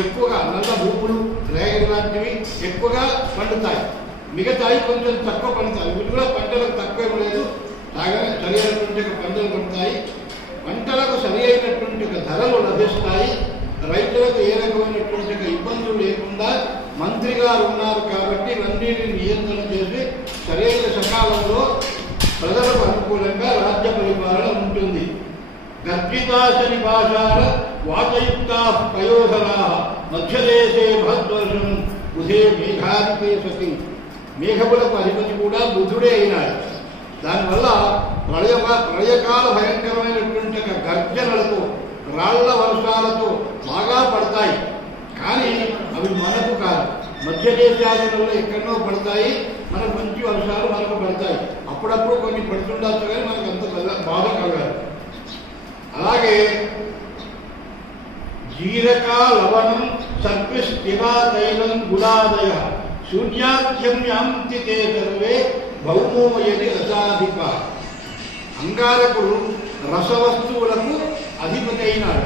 ఎక్కువగా నల్ల భూములు, రేగడి లాంటివి ఎక్కువగా పండుతాయి. మిగతాయి కొంచెం తక్కువ పండుతాయి. ఇవి కూడా పంటలకు తక్కువ లేదు, సరైనటువంటి పంటలు పండుతాయి. పంటలకు సరి అయినటువంటి ధరలు లభిస్తాయి. రైతులకు ఏ రకమైనటువంటి ఇబ్బందులు లేకుండా మంత్రి గారు ఉన్నారు కాబట్టి అన్నిటిని నియంత్రణ చేసి సరైన సకాలంలో ప్రజలకు అనుకూలంగా రాజ్య పరిపాలన ఉంటుంది. గర్జితాశని భాషాల వాచయుక్తా పయోధరా మధ్యదేశే భద్వర్షం బుధే మేఘాధిపే సతి. మేఘములకు అధిపతి కూడా బుధుడే అయినాడు. దానివల్ల ప్రళయకాల భయంకరమైనటువంటి గర్జనలతో రాళ్ల వర్షాలతో బాగా పడతాయి. కానీ అవి మనకు కాదు, మధ్య దేశాలలో ఎక్కడో పడతాయి. మనకు మంచి వర్షాలు మనకు పడతాయి. అప్పుడప్పుడు కొన్ని పడుతుండొచ్చు కానీ మనకు అంత బాధ కలగాలి. అలాగే జీరక లవణం సర్విష్టివా తైలం గుడాదయ సూర్యాఖ్యం యాంతి తే సర్వే భౌమోయది రసాధిప. అంగారకుడు రసవస్తువులకు అధిపతి అయినాడు.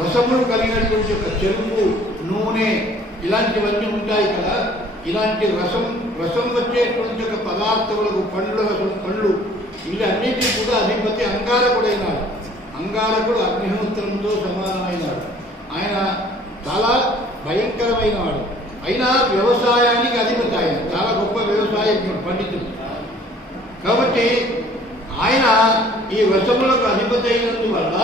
రసములు కలిగినటువంటి ఒక చెరుకు, నూనె ఇలాంటివన్నీ ఉంటాయి కదా. ఇలాంటి రసం వచ్చేటువంటి ఒక పదార్థములకు పండ్లు వీళ్ళన్నిటికీ కూడా అధిపతి అంగారకుడైనాడు. అంగారకుడు అగ్నిహోత్రంతో సమానమైనాడు. ఆయన చాలా భయంకరమైన వాడు. అయినా వ్యవసాయానికి అధిపతి. ఆయన చాలా గొప్ప వ్యవసాయ పండితుడు కాబట్టి ఆయన ఈ రసములకు అధిపతి అయినందువల్ల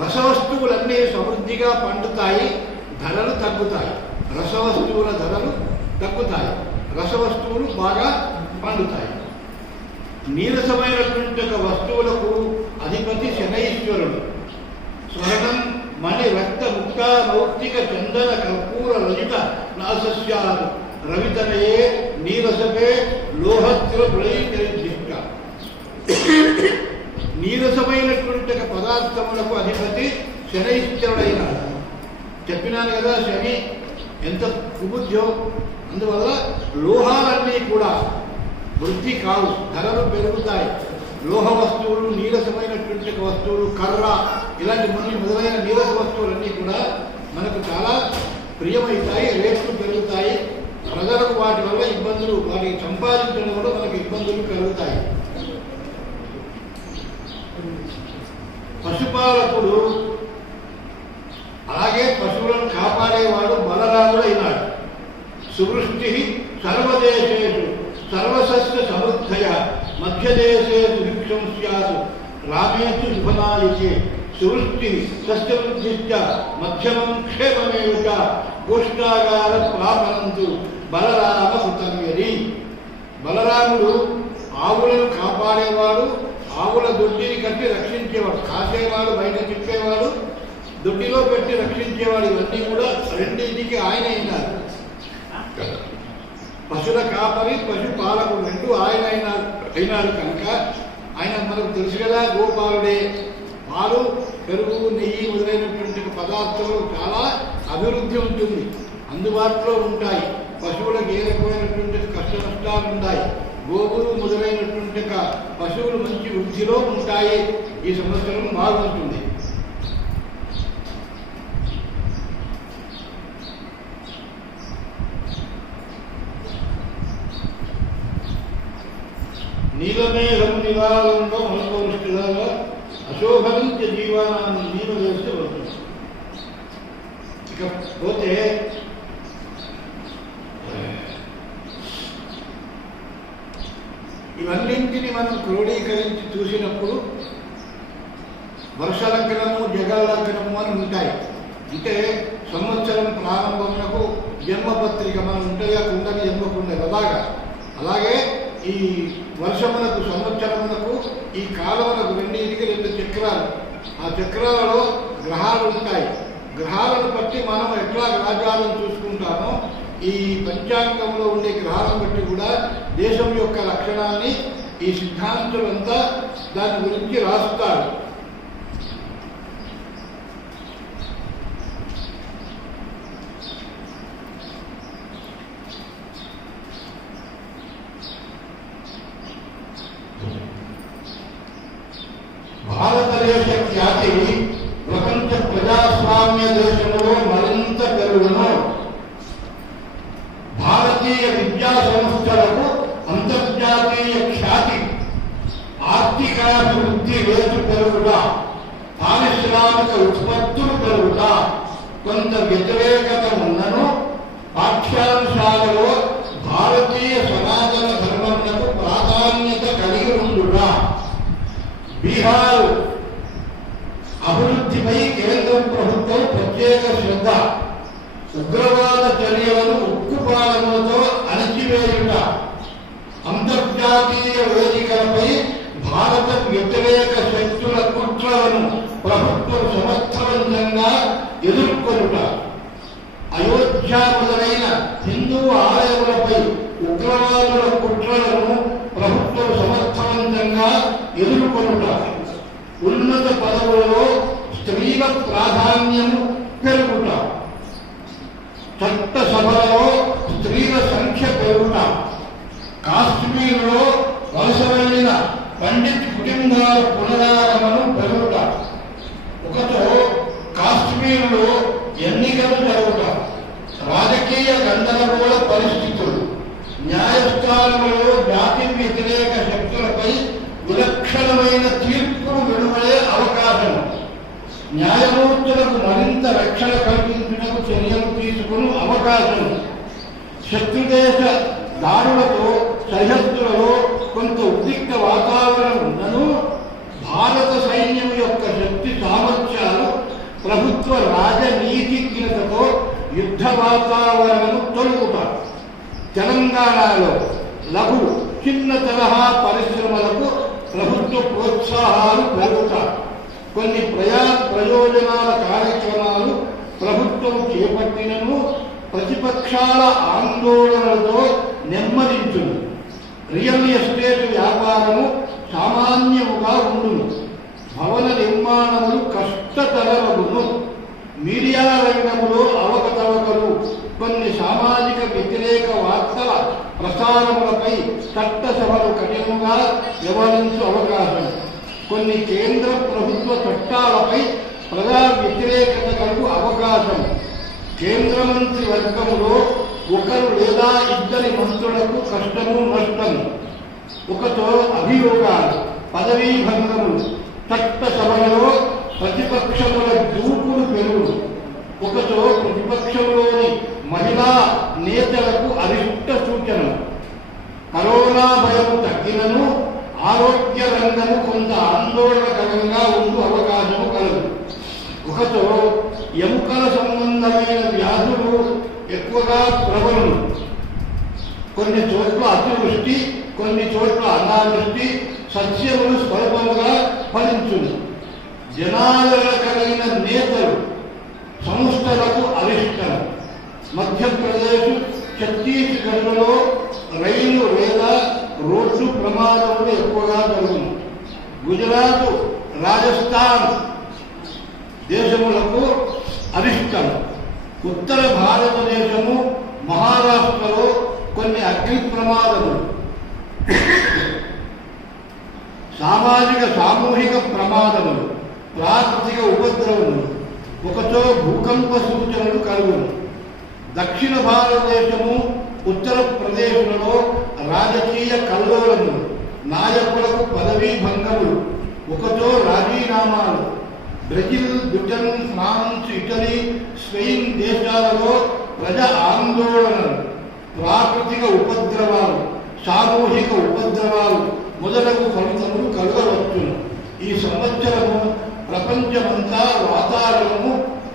రసవస్తువులన్నీ సమృద్ధిగా పండుతాయి, ధరలు తగ్గుతాయి. రసవస్తువుల ధరలు తగ్గుతాయి, రసవస్తువులు బాగా పండుతాయి. నీరసమైనటువంటి ఒక వస్తువులకు అధిపతి శనైశ్వరుడు. స్వర్ణం మణి రక్త ముక్త మౌక్తిక చందన కర్పూర రజిత నాసస్యాలు రవితనయే నీరసమే లోహత్ర ప్రళయిక. నీరసమైనటువంటి పదార్థములకు అధిపతి శనైశ్వరుడైన. చెప్పినాను కదా శని ఎంత కుబుద్ధ్యో. అందువల్ల లోహాలన్నీ కూడా వృద్ధి కావు, ధరలు పెరుగుతాయి. లోహ వస్తువులు, నీరసమైనటువంటి వస్తువులు, కర్ర ఇలాంటి మొదలైన నీరస వస్తువులన్నీ కూడా మనకు చాలా ప్రియమవుతాయి, రేట్లు పెరుగుతాయి. ప్రజలకు వాటి వల్ల ఇబ్బందులు, వాటికి సంపాదించడం వల్ల మనకు ఇబ్బందులు కలుగుతాయి. పశుపాలకుడు అలాగే పశువులను కాపాడేవాడు బలరాముడు అయినాడు. సువృష్టి సర్వదేశేషు సర్వసస్య సమృద్ధయ మధ్యదేశేషు భిక్షం స్యాత్ రామేషు శుభనాయికే సువృష్టి సస్యవృద్ధిశ్చ మధ్యమం క్షేమమేవ చ గోష్ఠాగార ప్రాపనంతు బలరామ సుతర్యది. బలరాముడు ఆవులను కాపాడేవాడు, ఆవుల దొడ్డిని కట్టి రక్షించేవాడు, కాసేవాడు, బయట తిప్పేవాడు, దొడ్డిలో పెట్టి రక్షించేవాడు. ఇవన్నీ కూడా రెండింటికి ఆయన అయినారు. పశువుల కాపరి, పశు పాలకుడు రెండు ఆయన అయినారు కనుక ఆయన మనకు తెలుసు కదా, గోపాలుడే. పాలు, పెరుగు, నెయ్యి మొదలైనటువంటి పదార్థాలు చాలా అభివృద్ధి ఉంటుంది, అందుబాటులో ఉంటాయి. పశువులకు ఏ రకమైనటువంటి కష్ట నష్టాలు ఉంటాయి. గోవులు మొదలైనటువంటి పశువులు మంచి వృద్ధిలో ఉంటాయి. ఈ సంవత్సరం బాగుంటుంది. నీలమేఘం నివారణలో మనకోనిష్ఠులాగా అశోభనంత జీవనాన్ని నీరు వేస్తే వస్తుంది. ఇకపోతే ఇవన్నింటినీ మనం క్రోడీకరించి చూసినప్పుడు వర్ష లగ్నము, జగ లగ్నము అని ఉంటాయి. అంటే సంవత్సరం ప్రారంభమునకు జన్మపత్రిక మనం ఉంటుందిగా, కుండని జన్మకుండదు అలాగా. అలాగే ఈ వర్షమునకు, సంవత్సరమునకు, ఈ కాలమునకు రెండింటికి రెండు చక్రాలు. ఆ చక్రాలలో గ్రహాలు ఉంటాయి. గ్రహాలను బట్టి మనం ఎట్లా రాజ్యాలను చూసుకుంటామో ఈ పంచాంగంలో ఉండే గ్రహాలను బట్టి కూడా దేశం యొక్క లక్షణాన్ని ఈ సిద్ధాంతులంతా దాని గురించి రాస్తారు. భారతదేశ ఖ్యాతి ప్రపంచ ప్రజాస్వామ్య దేశంలో మరింత పెరుగును. భారతీయ విద్యా సంస్థలకు అంతర్జాతీయ ఖ్యాతి, ఆర్థికాభివృద్ధి రేటు పెరుగుట, పారిశ్రామిక ఉత్పత్తులు పెరుగుట, కొంత వ్యతిరేకత ఉన్నను పాఠ్యాంశాలలో భారతీయ సనాతన ధర్మములకు ప్రాధాన్యత కలిగి ఉండుట, బీహార్ అభివృద్ధిపై కేంద్ర ప్రభుత్వం ప్రత్యేక శ్రద్ధ, ఉగ్రవాద చర్యలను ఉక్కుపాలనతో అణచివేయుట, అంతర్జాతీయ వేదికలపై భారత వ్యతిరేక శక్తుల కుట్రలను ప్రభుత్వం సమర్థవంతంగా ఎదుర్కొనుట, అయోధ్య మొదలైన హిందూ ఆలయములపై ఉగ్రవాదుల కుట్రలను ప్రభుత్వం సమర్థవంతంగా ఎదుర్కొనుట, ఉన్నత పదవులలో స్త్రీల ప్రాధాన్యము పెరుగుట, చట్టసభలలో స్త్రీల సంఖ్య పెరుగుట, కాశ్మీరులో వలస వెళ్లిన పండిత్ కుటుంబాల పునరాగమనం పెరుగుట, ఒకతో కాశ్మీరులో ఎన్నికలు జరుగుట, రాజకీయ గందరగోళ పరిస్థితులు, న్యాయస్థానంలో జాతి వ్యతిరేక శక్తులపై విలక్షణమైన తీర్పులు వెలువడే అవకాశం, న్యాయమూర్తులకు మరింత రక్షణ కల్పించడానికి చర్యలు తీసుకునే అవకాశం, శత్రుదేశ దాడులతో సరిహద్దులలో కొంత ఉద్రిక్త వాతావరణం ఉన్నను భారత సైన్యం యొక్క శక్తి సామర్థ్యాలు ప్రభుత్వ రాజనీతిజ్ఞతతో యుద్ధ వాతావరణం తొలుగుతారు. తెలంగాణలో లఘు చిన్న తరహా పరిశ్రమలకు ప్రభుత్వ ప్రోత్సాహాలు పెరుగుతాయి. కొన్ని ప్రయోజనాల కార్యక్రమాలు ప్రభుత్వం చేపట్టినను ప్రతిపక్షాల ఆందోళనలతో నెమ్మదించును. రియల్ ఎస్టేట్ వ్యాపారము సామాన్యముగా ఉండును. భవన నిర్మాణములు కష్టతరమగును. మీడియా రంగంలో అవకతవకలు, కొన్ని సామాజిక వ్యతిరేక వార్తల ప్రసారములపై చట్టసభలు కఠినంగా వ్యవహరించే అవకాశం, కొన్ని కేంద్ర ప్రభుత్వ చట్టాలపై ప్రజా వ్యతిరేకత కలుగు అవకాశం, కేంద్ర మంత్రి వర్గంలో ఒకరు లేదా ఇద్దరి మంత్రులకు కష్టము నష్టము, ఒకతో అభియోగాలు, పదవీ భంగములు, చట్టసభలలో ప్రతిపక్షముల దూకుడు పెరుగుడు, ఒకతో ప్రతిపక్షంలోని మహిళా నేతలకు అరిష్ట సూచన, కరోనా భయం తగ్గినను ఆరోగ్య రంగము కొంత ఆందోళనకరంగా ఉండు అవకాశము కలదు, ఒకతో ఎముకల సంబంధమైన వ్యాధులు ఎక్కువగా ప్రబలును, కొన్ని చోట్ల అతివృష్టి కొన్ని చోట్ల అనావృష్టి, సస్యములు స్వల్పముగా ఫలించును. జనాదరణ కలిగిన నేతలు సంస్థలకు అరిష్టం. మధ్యప్రదేశ్, ఛత్తీస్గఢ్లలో రైలు లేదా రోడ్డు ప్రమాదములు ఎక్కువగా జరుగును. గుజరాత్, రాజస్థాన్ దేశములకు అరిష్టం. ఉత్తర భారతదేశము, మహారాష్ట్రలో కొన్ని అగ్ని ప్రమాదములు, సామూహిక ప్రమాదములు, ప్రాకృతిక ఉపద్రవములు, ఒకచో భూకంప సూచనలు కలుగును. దక్షిణ భారతదేశము, ఉత్తరప్రదేశ్లలో రాజకీయ కల్లోలములు, నాయకులకు పదవీ భంగములు, ఒకచో రాజీనామాలు. Brazil, Britain, France, Italy, Spain దేశాలలో ప్రజా ఆందోళనలు, ప్రాకృతిక ఉపద్రవాలు, సామూహిక ఉపద్రవాలు మొదలగు ఫలితములు కలగవచ్చును. ఈ సంవత్సరము ప్రపంచమంతా వాతావరణము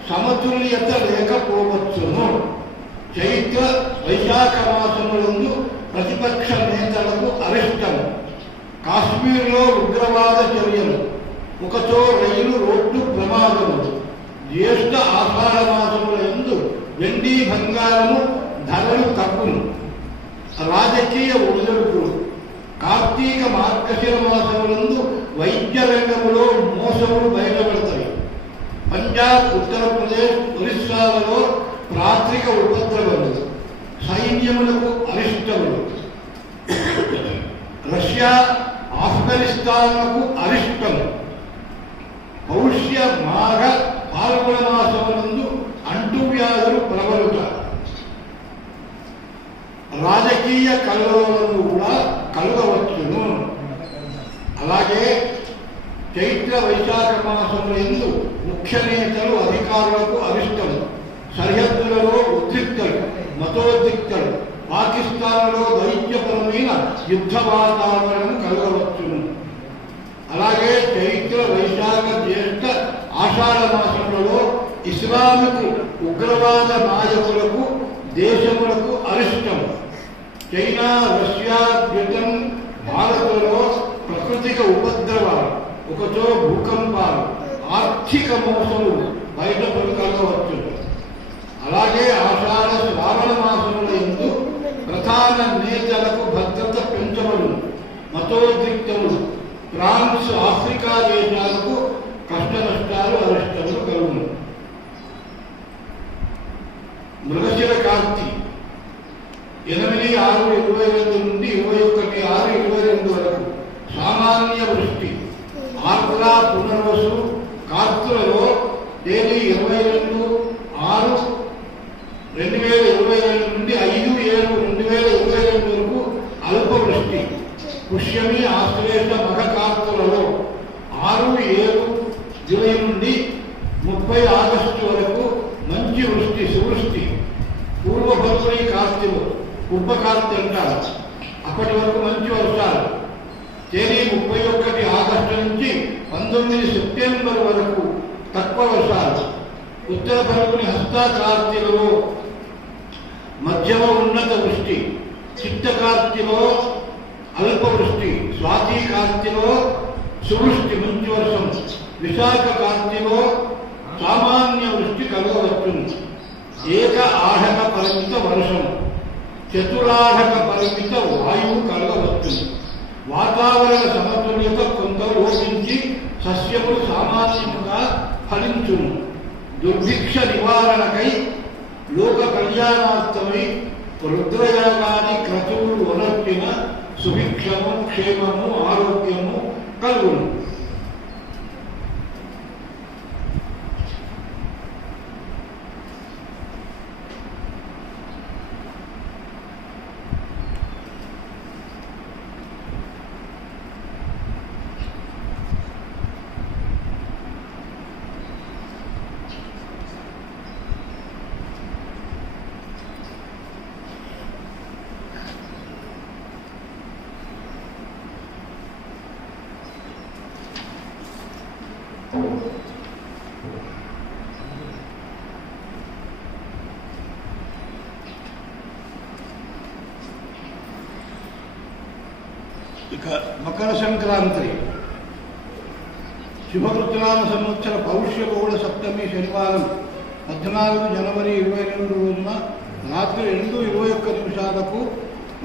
సమతుల్యత లేకపోవచ్చును. చైత్ర వైశాఖ మాసములందు ప్రతిపక్ష నేతలకు అరిష్టము. కాశ్మీర్లో ఉగ్రవాద చర్యలు, ఒకచో రైలు రోడ్డు ప్రమాదములు. జ్యేష్ఠ ఆషాఢ మాసములందు వెండి బంగారము ధరలు తగ్గును. రాజకీయ ఒడిదుడుకులు. కార్తీక మార్గశిర మాసములందు వైద్య రంగములో మోసములు బయటపడతాయి. పంజాబ్, ఉత్తరప్రదేశ్, ఒరిస్సాలలో ప్రాత్రిక ఉపద్రవములు, సైన్యములకు అరిష్టములు. రష్యా, ఆఫ్ఘనిస్తాన్లకు అరిష్టము. పౌష్య, మాఘ, పాల్గొన మాసములందు అంటువ్యాధులు ప్రబలుట. రాజకీయ కల్లోలము కూడా కలగవచ్చును. అలాగే చైత్ర వైశాఖ మాసములందు ముఖ్య నేతలు, అధికారులకు అరిష్టము. సరిహద్దులలో ఉద్రిక్తలు, మతోద్రిక్తలు. పాకిస్తాన్లో దైత్యపరమైన యుద్ధ వాతావరణం కలగవచ్చును. అలాగే చైత్ర వైశాఖ జ్యేష్ఠ ఆషాఢ మాసములలో ఇస్లామిక్ ఉగ్రవాద నాయకులకు, దేశములకు అరిష్టం. చైనా, రష్యా, బ్రిటన్, భారత్లో ప్రకృతిక ఉపద్రవాలు, ఒకచో భూకంపాలు, ఆర్థిక మోసములు బయటపడి కలగవచ్చు. అలాగే ఆషాఢ శ్రావణ మాసముల యందు ప్రధాన నేతలకు భద్రత పెంచబడును. మతోద్రిక్తములు. ఫ్రాన్స్, ఆఫ్రికా దేశాలకు కష్ట నష్టాలు, అరిష్టములు కలుగును. మృగశిర కార్తీ 8/6/22 నుండి 21/6/22 వరకు సామాన్య వృష్టి. ఆర్ద్ర, పునర్వసు, కార్తులలో తేదీ 22/6/2022 నుండి 5/7/2022 వరకు అల్ప వృష్టి. పుష్యమి, ఆశ్లేష, మఘ కార్తులలో 6-7 జూలై నుండి 30 ఆగస్టు వరకు మంచి వృష్టి, సువృష్టి. పూర్వ ఫల్గుని కార్తెలు, ఉపకార్తె అంటారు. అప్పటి వరకు మంచి వర్షాలు. తేదీ 31 ఆగస్టు నుంచి 19 సెప్టెంబర్ వరకు తక్కువ వర్షాలు. ఉత్తర ఫల్గుని హస్త కార్తెలలో మధ్యమ ఉన్నత వృష్టి. చిత్త కార్తెలో అల్ప వృష్టి. స్వాతి కార్తెలో సువృష్టి, మంచి వర్షం. విశాఖ కార్తెలో సామాన్య వృష్టి కలగవచ్చును. ఏక ఆఢక పరిమిత వర్షం, చతురాఢక పరిమిత వాయువు కలగవచ్చును. వాతావరణ సమతుల్యత కొంత లోపించి సస్యములు సామాన్యముగా ఫలించును. దుర్భిక్ష నివారణకై, లోక కళ్యాణార్థమై రుద్రయాగాది క్రతువులు వనర్చిన సుభిక్షము, క్షేమము, ఆరోగ్యము కలుగును. ఇక మకర సంక్రాంతి శుభకృతనామ సంవత్సర పౌష్యగౌడ సప్తమి శనివారం 14 జనవరి 22 రోజున రాత్రి 2:21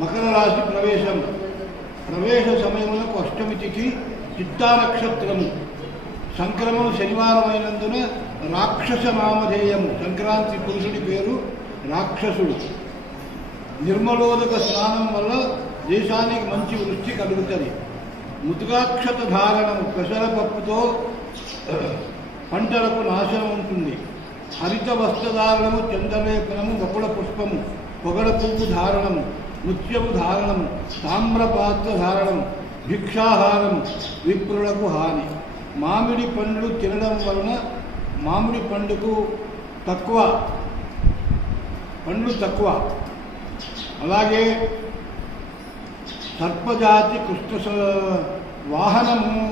మకర రాశి ప్రవేశ సమయములకు అష్టమి తిథి చిత్తా నక్షత్రము సంక్రమణ శనివారం అయినందున రాక్షస నామధేయము. సంక్రాంతి పురుషుడి పేరు రాక్షసుడు. నిర్మలోదక స్నానం వల్ల దేశానికి మంచి వృష్టి కలుగుతుంది. ముతుగాక్షత ధారణము పెసరపప్పుతో పంటలకు నాశనం ఉంటుంది. హరిత వస్త్రధారణము చంద్రలేపనము బకుళ పుష్పము పొగడ పువ్వు ధారణము ముత్యము ధారణము తామ్రపాత్ర ధారణము భిక్షాహారము విప్రులకు హాని. మామిడి పండ్లు తినడం వలన మామిడి పండ్లు తక్కువ. అలాగే సర్పజాతి కృష్ణ వాహనము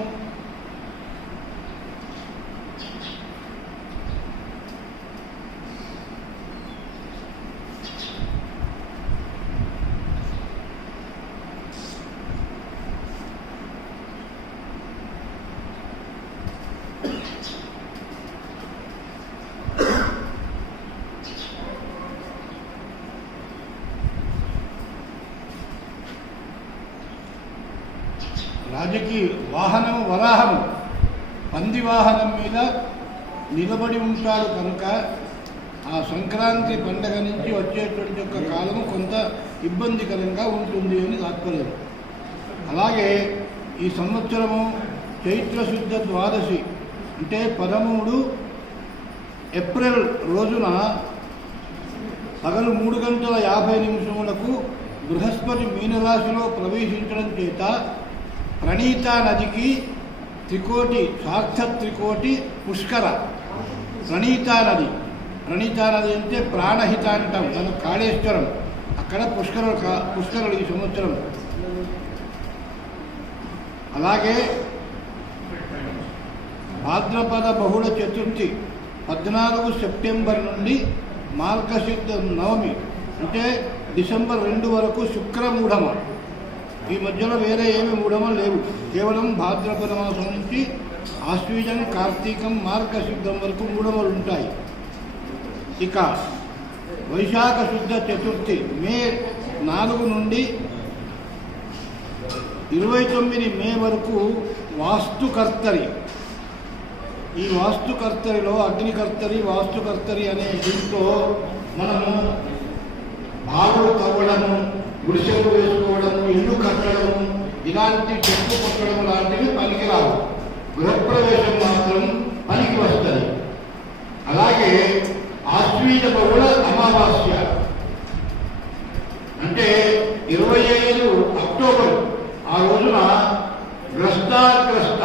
రాజకీయ వాహనము వరాహము పంది వాహనం మీద నిలబడి ఉంటాడు కనుక ఆ సంక్రాంతి పండగ నుంచి వచ్చేటువంటి యొక్క కాలము కొంత ఇబ్బందికరంగా ఉంటుంది అని తాత్పర్యం. అలాగే ఈ సంవత్సరము చైత్రశుద్ధ ద్వాదశి అంటే 13 ఏప్రిల్ రోజున పగలు 3:50 బృహస్పతి మీనరాశిలో ప్రవేశించడం చేత ప్రణీతా నదికి సార్థ త్రికోటి పుష్కర. ప్రణీతా నది అంటే ప్రాణహిత అంటాం. మన కాళేశ్వరం అక్కడ పుష్కరుడు ఈ సంవత్సరం. అలాగే భాద్రపద బహుళ చతుర్థి 14 సెప్టెంబర్ నుండి మార్గశుద్ధ నవమి అంటే డిసెంబర్ 2 వరకు శుక్రమూఢమ. ఈ మధ్యలో వేరే ఏమి మూఢమలు లేవు. కేవలం భాద్రపద మాసం నుంచి ఆశ్వీజం కార్తీకం మార్గశుద్ధం వరకు మూఢమలు ఉంటాయి. ఇక వైశాఖ శుద్ధ చతుర్థి మే 4 నుండి 29 మే వరకు వాస్తుకర్తరి. ఈ వాస్తుకర్తరిలో అగ్నికర్తరి వాస్తుకర్తరి అనే దీంతో మనము బావులు తవ్వడము గుడిసెలు వేసుకోవడము ఇల్లు కట్టడము ఇలాంటి చెట్లు కొట్టడం లాంటివి పనికిరావు. గృహప్రవేశం మాత్రం పనికి వస్తుంది. అలాగే ఆశ్వీజ బహుళ అమావాస్య అంటే 25 అక్టోబర్ ఆ రోజున గ్రస్తాగ్రస్త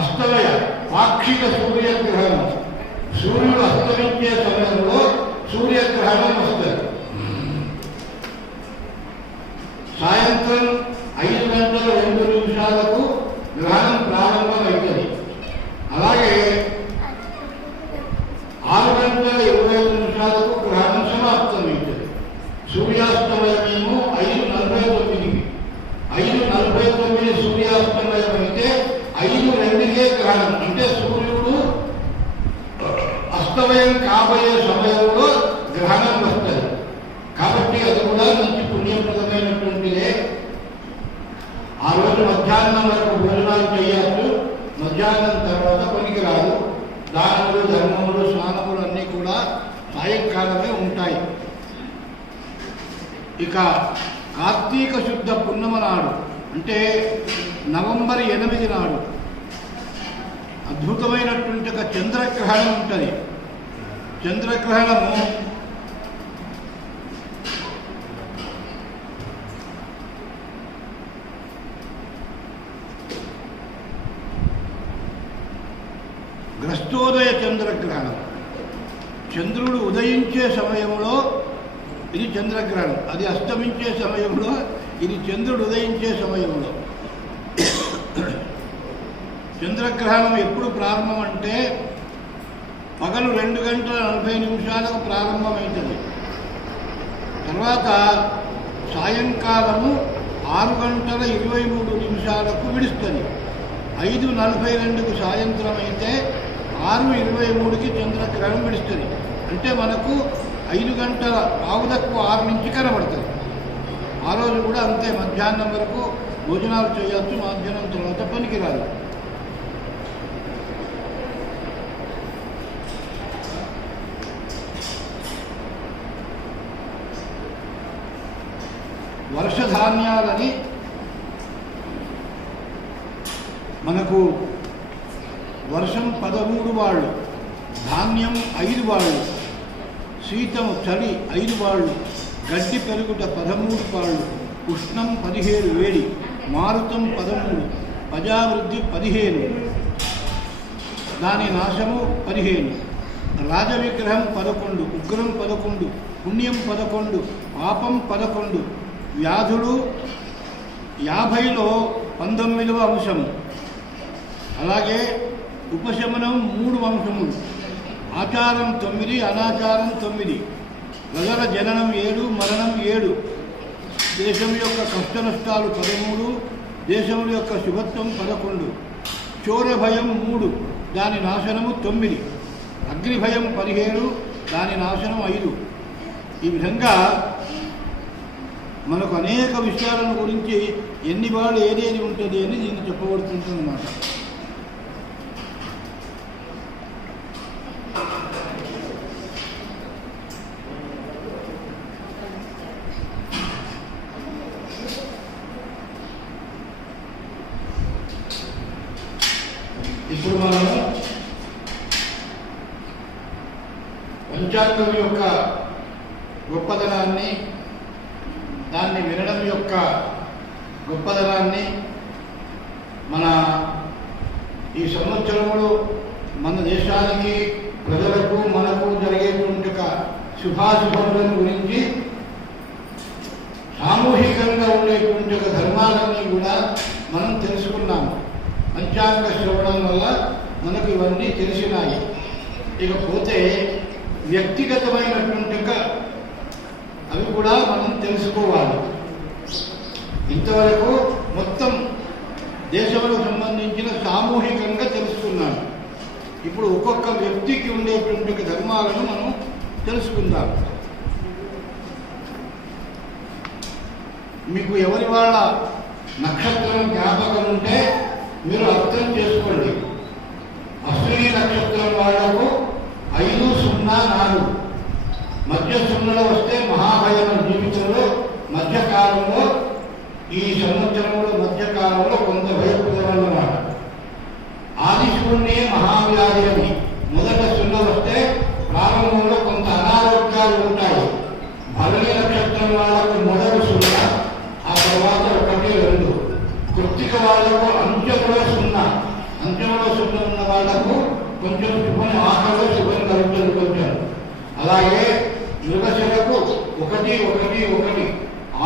అస్తమయ పాక్షిక సూర్యగ్రహణం. సూర్యుడు అస్తమించే సమయంలో సూర్యగ్రహణం వస్తుంది. సాయంత్రం 5:02 గ్రహణం ప్రారంభమవుతుంది. అలాగే 6:25 గ్రహణం సమాప్తమవుతుంది. సూర్యాస్తమయమేమో 5:49 సూర్యాస్తమయం అయితే 5:02 గ్రహణం అంటే సూర్యుడు అస్తమయం కాబోయే సమయంలో గ్రహణం వస్తుంది. కాబట్టి అది కూడా మంచి పుణ్యప్రదమైనటువంటిదే. ఆ రోజు మధ్యాహ్నం వరకు భోజనాలు చేయవచ్చు. మధ్యాహ్నం తర్వాత పనికిరాదు. దానములు ధర్మములు స్నానములు అన్నీ కూడా సాయంకాలమే ఉంటాయి. ఇక కార్తీక శుద్ధ పున్నమ నాడు అంటే నవంబర్ 8 నాడు అద్భుతమైనటువంటి ఒక చంద్రగ్రహణం ఉంటుంది. చంద్రగ్రహణము గ్రస్తోదయ చంద్రగ్రహణం. చంద్రుడు ఉదయించే సమయంలో ఇది చంద్రగ్రహణం, అది అస్తమించే సమయంలో ఇది చంద్రుడు ఉదయించే సమయంలో. చంద్రగ్రహణం ఎప్పుడు ప్రారంభం అంటే పగలు 2:40 ప్రారంభమవుతుంది. తర్వాత సాయంకాలము 6:23 విడుస్తుంది. 5:42 సాయంత్రం అయితే 6:23కి చంద్రగ్రహణం విడుస్తుంది. అంటే మనకు 5:06 నుంచి కనబడుతుంది. ఆ రోజు కూడా అంతే, మధ్యాహ్నం వరకు భోజనాలు చేయొచ్చు, మధ్యాహ్నం తర్వాత పనికిరాదు. వర్షధాన్యాలని మనకు వర్షం 13 వాళ్ళు, ధాన్యం 5 వాళ్ళు, శీతం చలి 5 వాళ్ళు, గడ్డి పెరుగుట 13 పాళ్ళు, ఉష్ణం 17 వేడి, మారుతం 13, ప్రజావృద్ధి 15, దాని నాశము 15, రాజవిగ్రహం 11, ఉగ్రం 11, పుణ్యం 11, పాపం 11, వ్యాధులు 50లో 19వ అంశము, అలాగే ఉపశమనం 3 అంశములు, ఆచారం 9, అనాచారం 9, ప్రజల జననం 7, మరణం 7, దేశం యొక్క కష్ట నష్టాలు 13, దేశం యొక్క శుభత్వం 11, చోర భయం 3, దాని నాశనము 9, అగ్ని భయం 17, దాని నాశనం 5. ఈ విధంగా మనకు అనేక విషయాలను గురించి ఎన్ని వాళ్ళు ఏదేది ఉంటుంది అని దీన్ని చెప్పబడుతుందన్నమాట. ఇప్పుడు మనము పంచాంగం యొక్క గొప్పదనాన్ని, దాన్ని వినడం యొక్క గొప్పదనాన్ని, మన ఈ సంవత్సరంలో మన దేశానికి, ప్రజలకు, మనకు జరిగేటువంటి శుభాశుభములను గురించి, సామూహికంగా ఉండేటువంటి ధర్మాలన్నీ కూడా మనం తెలుసుకున్నాము. పంచాంగ శ్రవణం వల్ల మనకు ఇవన్నీ తెలిసినాయి. ఇకపోతే వ్యక్తిగతమైనటువంటి అవి కూడా మనం తెలుసుకోవాలి. ఇంతవరకు మొత్తం దేశంలో సంబంధించిన సామూహికంగా తెలుసుకున్నాం. ఇప్పుడు ఒక్కొక్క వ్యక్తికి ఉండేటువంటి ధర్మాలను మనం తెలుసుకుందాం. మీకు ఎవరి వాళ్ళ నక్షత్రం జ్ఞాపకం ఉంటే మీరు అర్థం చేసుకోండి. అశ్విని నక్షత్రం వాళ్లకు 504, మధ్య 0లో వస్తే మహాభయం జీవితంలో మధ్యకాలంలో, ఈ సంవత్సరంలో మధ్యకాలంలో కొంత భయపడవాలన్నమాట. ఆదిశూన్యే మహావ్యాధి అని మొదట 0 వస్తే ప్రారంభంలో కొంత అనారోగ్యాలు ఉంటాయి. భరణి నక్షత్రం వాళ్లకు మొదలు 0, ఆ తర్వాత 1, 2. కృత్తిక వాళ్లకు అంత్యంలో 0, అంత్యంలో 0 ఉన్న వాళ్లకు కొంచెం శుభం, ఆకలిలో శుభం కలుగుతుంది కొంచెం. అలాగే మృగశిరకు 1, 1, 1,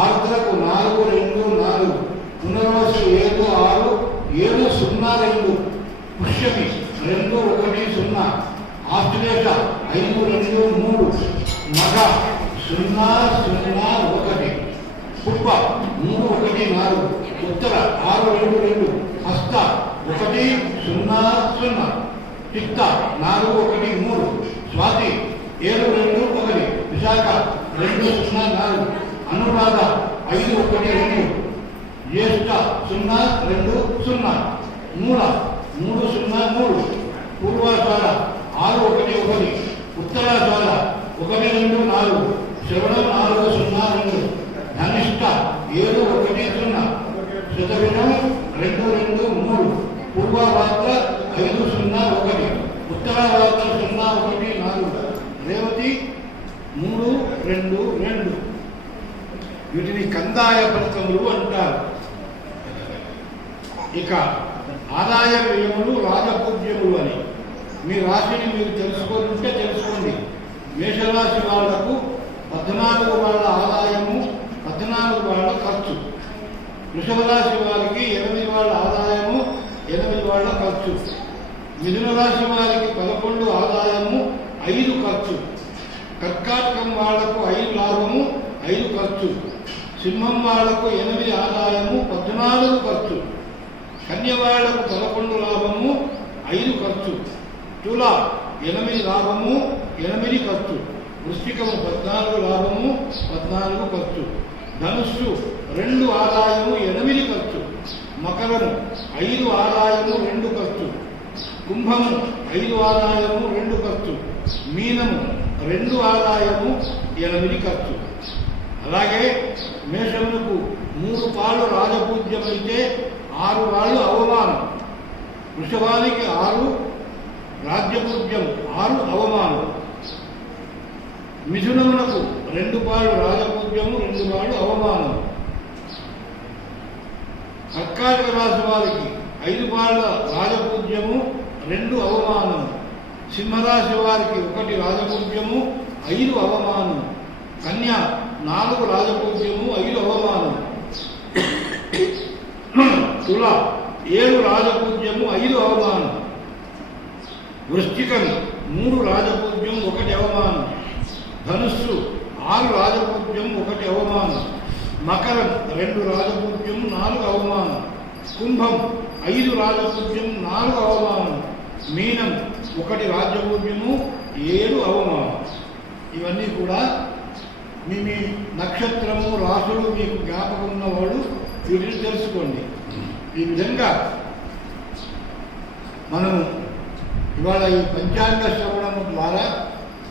ఆర్ద్రకు 4, 2, 4, పునర్వసు 7, 6, 7, 0, 2, పుష్యమి 2, 1, 0, ఆశ్లేష 5, 2, 3, మగ 0, 0, 1, పుప్ప 3, 1, 4, ఉత్తర 6, 2, 2, హస్త 1, 0, 0, చిత్త 4, 1, 3, స్వాతి 7, 2, 1, విశాఖ 2, 0, 4, అనురాధ 5, 1, 2, జ్యేష్ఠ 0, 2, 0, మూల 3, 0, 3, పూర్వాషాఢ 6, 1, 1, ఉత్తరాషాఢ 1, 2, 4, శ్రవణం 4, 0, 2, ధనిష్ట 7, 1, 0, శతభిషం 2, 2, 3, పూర్వాభాద్ర 5, 0, 1, ఉత్తరాభాద్ర 0, 1, 4, రేవతి 3, 2, 2. వీటిని కందాయ ఫలితములు అంటారు. ఇక ఆదాయ వ్యయములు, రాజపూజ్యములు అని మీ రాశిని మీరు తెలుసుకుంటే తెలుసుకోండి. మేషరాశి వాళ్లకు 14 వాళ్ళ ఆదాయము, 14 వాళ్ళ ఖర్చు. వృషభ రాశి వారికి 8 వాళ్ళ ఆదాయము, 8 వాళ్ళ ఖర్చు. మిథున రాశి వారికి 11 ఆదాయము, 5 ఖర్చు. కర్కాటకం వాళ్లకు 5 లాభము, 5 ఖర్చు. సింహం వాళ్లకు 8 ఆదాయము 14 ఖర్చు, కన్య వాళ్లకు 11 లాభము 5 ఖర్చు, తుల 8 లాభము 8 ఖర్చు, వృశ్చికము 14 లాభము 14 ఖర్చు, ధనుస్సు 2 ఆదాయము 8 ఖర్చు, మకరము 5 ఆదాయము 2 ఖర్చు, కుంభము 5 ఆదాయము 2 ఖర్చు, మీనము 2 ఆదాయము 8 ఖర్చు. అలాగే మేషమునకు 3 పాళ్ళు రాజపూజ్యమైతే 6 పాళ్ళు అవమానం, వృషభానికి 6 రాజ్యపూజ్యం 6 అవమానం, మిథునమునకు 2 పాళ్ళు రాజపూజ్యము 2 పాళ్ళు అవమానం, కర్కాటక రాశి వారికి 5 పాళ్ళ రాజపూజ్యము 2 అవమానం, సింహరాశి వారికి 1 రాజపూజ్యము 5 అవమానం, కన్య 4 రాజపూజ్యము 5 అవమానం, తుల 7 రాజపూజ్యము 5 అవమానం, వృశ్చికం 3 రాజపూజ్యం 1 అవమానం, ధనుస్సు 6 రాజపూజ్యం 1 అవమానం, మకరం 2 రాజపూజ్యం 4 అవమానం, కుంభం 5 రాజపూజ్యం 4 అవమానం, మీనం 1 రాజపూజ్యము 7 అవమానం. ఇవన్నీ కూడా మీ నక్షత్రము రాసులు మీకు జ్ఞాపకం ఉన్నవాళ్ళు వీటిని తెలుసుకోండి. ఈ విధంగా మనం ఇవాళ ఈ పంచాంగ శ్రవణము ద్వారా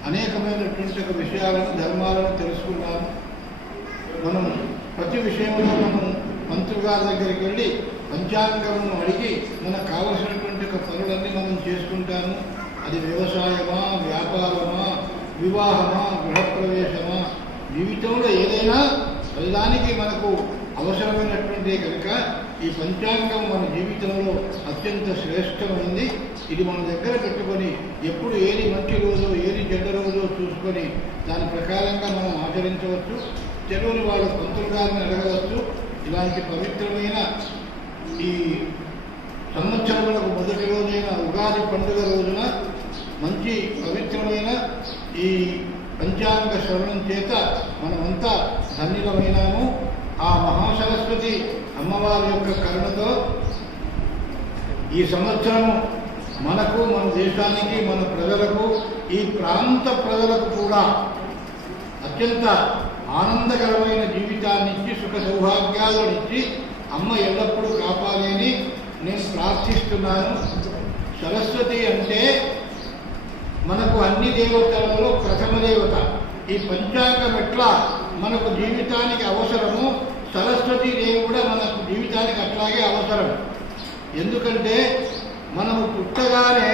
అనేకమైనటువంటి విషయాలను ధర్మాలను తెలుసుకున్నాము. మనం ప్రతి విషయంలో మనం మంత్రుల గారి దగ్గరికి వెళ్ళి పంచాంగమును అడిగి మనకు కావలసినటువంటి పనులన్నీ మనం చేసుకుంటాము. అది వ్యవసాయమా, వ్యాపారమా, వివాహమా, గృహప్రవేశమా, జీవితంలో ఏదైనా ప్రతిదానికి మనకు అవసరమైనటువంటి కనుక ఈ పంచాంగం మన జీవితంలో అత్యంత శ్రేష్టమైంది. ఇది మన దగ్గర పెట్టుకొని ఎప్పుడు ఏది మంచి రోజో ఏది చెడ్డ రోజో చూసుకొని దాని ప్రకారంగా మనం ఆచరించవచ్చు. తెలుగుని వాళ్ళు పంతులు గారిని అడగవచ్చు. ఇలాంటి పవిత్రమైన ఈ సంవత్సరములకు మొదటి రోజైన ఉగాది పండుగ రోజున మంచి పవిత్రమైన ఈ పంచాంగ శ్రవణం చేత మనమంతా ధన్యులమైనాము. ఆ మహాసరస్వతి అమ్మవారి యొక్క కరుణతో ఈ సంవత్సరము మనకు, మన దేశానికి, మన ప్రజలకు, ఈ ప్రాంత ప్రజలకు కూడా అత్యంత ఆనందకరమైన జీవితాన్నిచ్చి సుఖ సౌభాగ్యాలనిచ్చి అమ్మ ఎల్లప్పుడూ కాపాలి అని నేను ప్రార్థిస్తున్నాను. సరస్వతి అంటే మనకు అన్ని దేవతలలో ప్రథమ దేవత. ఈ పంచాంగం ఎట్లా మనకు జీవితానికి అవసరము, సరస్వతీ దేవి కూడా మనకు జీవితానికి అట్లాగే అవసరం. ఎందుకంటే మనము పుట్టగానే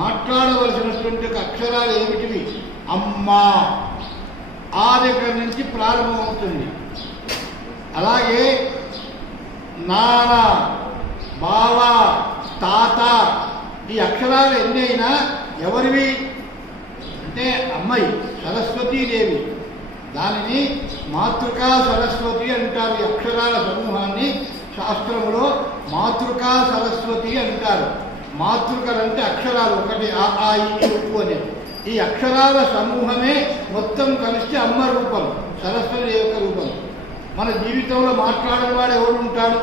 మాట్లాడవలసినటువంటి అక్షరాలు ఏమిటివి? అమ్మా, ఆ దగ్గర నుంచి ప్రారంభమవుతుంది. అలాగే నాన్న, బావ, తాత, ఈ అక్షరాలు ఎన్ని అయినా ఎవరివి అంటే అమ్మాయి సరస్వతీదేవి. దానిని మాతృకా సరస్వతి అంటారు. ఈ అక్షరాల సమూహాన్ని శాస్త్రంలో మాతృకా సరస్వతి అంటారు. మాతృకలంటే అక్షరాలు, ఒకటి ఆ, ఆ, ఈ, ఉప్పు అనేది. ఈ అక్షరాల సమూహమే మొత్తం కలిస్తే అమ్మ రూపం, సరస్వతి యొక్క రూపం. మన జీవితంలో మాట్లాడని వాడు ఎవరు ఉంటాడు?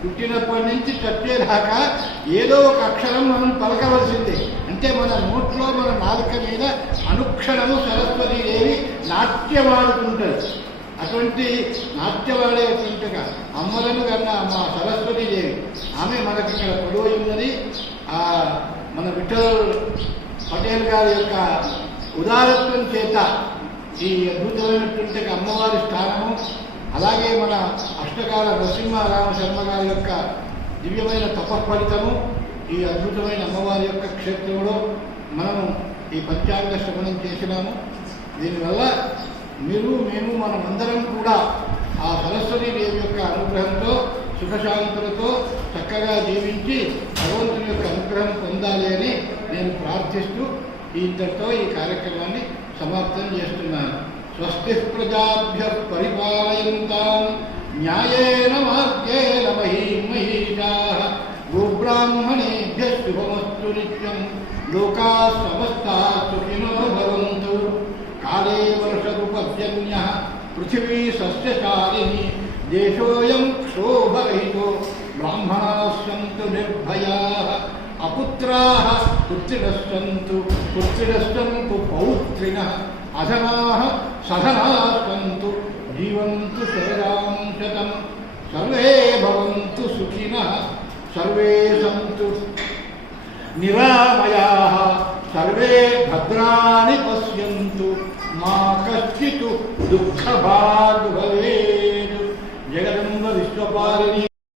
పుట్టినప్పటి నుంచి చచ్చేదాకా ఏదో ఒక అక్షరం మనం పలకవలసిందే. అంటే మన నోట్లో, మన నాలుక మీద అనుక్షణము సరస్వతీదేవి నాట్యమాడుతుంటుంది. అటువంటి నాట్యమాడేటువంటిగా అమ్మలను కన్నా మా సరస్వతీదేవి, ఆమె మనకి ఇక్కడ పొడవు ఉన్నది. మన విఠల్ పటేల్ గారి యొక్క ఉదారత్వం చేత ఈ అద్భుతమైనటువంటి అమ్మవారి స్థానము, అలాగే మన అష్టకాల నరసింహారామ శర్మ గారి యొక్క దివ్యమైన తపఫలితము, ఈ అద్భుతమైన అమ్మవారి యొక్క క్షేత్రంలో మనము ఈ పంచాంగ శ్రవణం చేసినాము. దీనివల్ల మీరు, మేము, మనమందరం కూడా ఆ సరస్వతీదేవి యొక్క అనుగ్రహంతో సుఖశాంతులతో చక్కగా జీవించి భగవంతుని యొక్క అనుగ్రహం పొందాలి అని నేను ప్రార్థిస్తూ ఇంతటితో ఈ కార్యక్రమాన్ని సమాప్తం చేస్తున్నాను. స్వస్తి ప్రజాభ్య పరిపాలయంతాం న్యాయేన మార్గేణ మహీం మహీషాః గోబ్రాహ్మణేభ్య శుభమస్తు నిత్యం. లోకాః సమస్తాః సుఖినో భవంతు. కాలే వర్షతు పర్జన్యః पृथिवी सस्यशालिनी देशोऽयं क्षोभरहितो ब्राह्मणाः सन्तु निर्भयाः अपुत्राः पुत्रिणः सन्तु पौत्रिणः अधनाः सधनाः सन्तु जीवन्तु शरदां शतं सर्वे भवन्तु सुखिनः सर्वे सन्तु निरामयाः सर्वे भद्राणि पश्यन्तु मा कश्चित् दुःखभाग् भवेत्। जगदम्ब विश्वपालिनी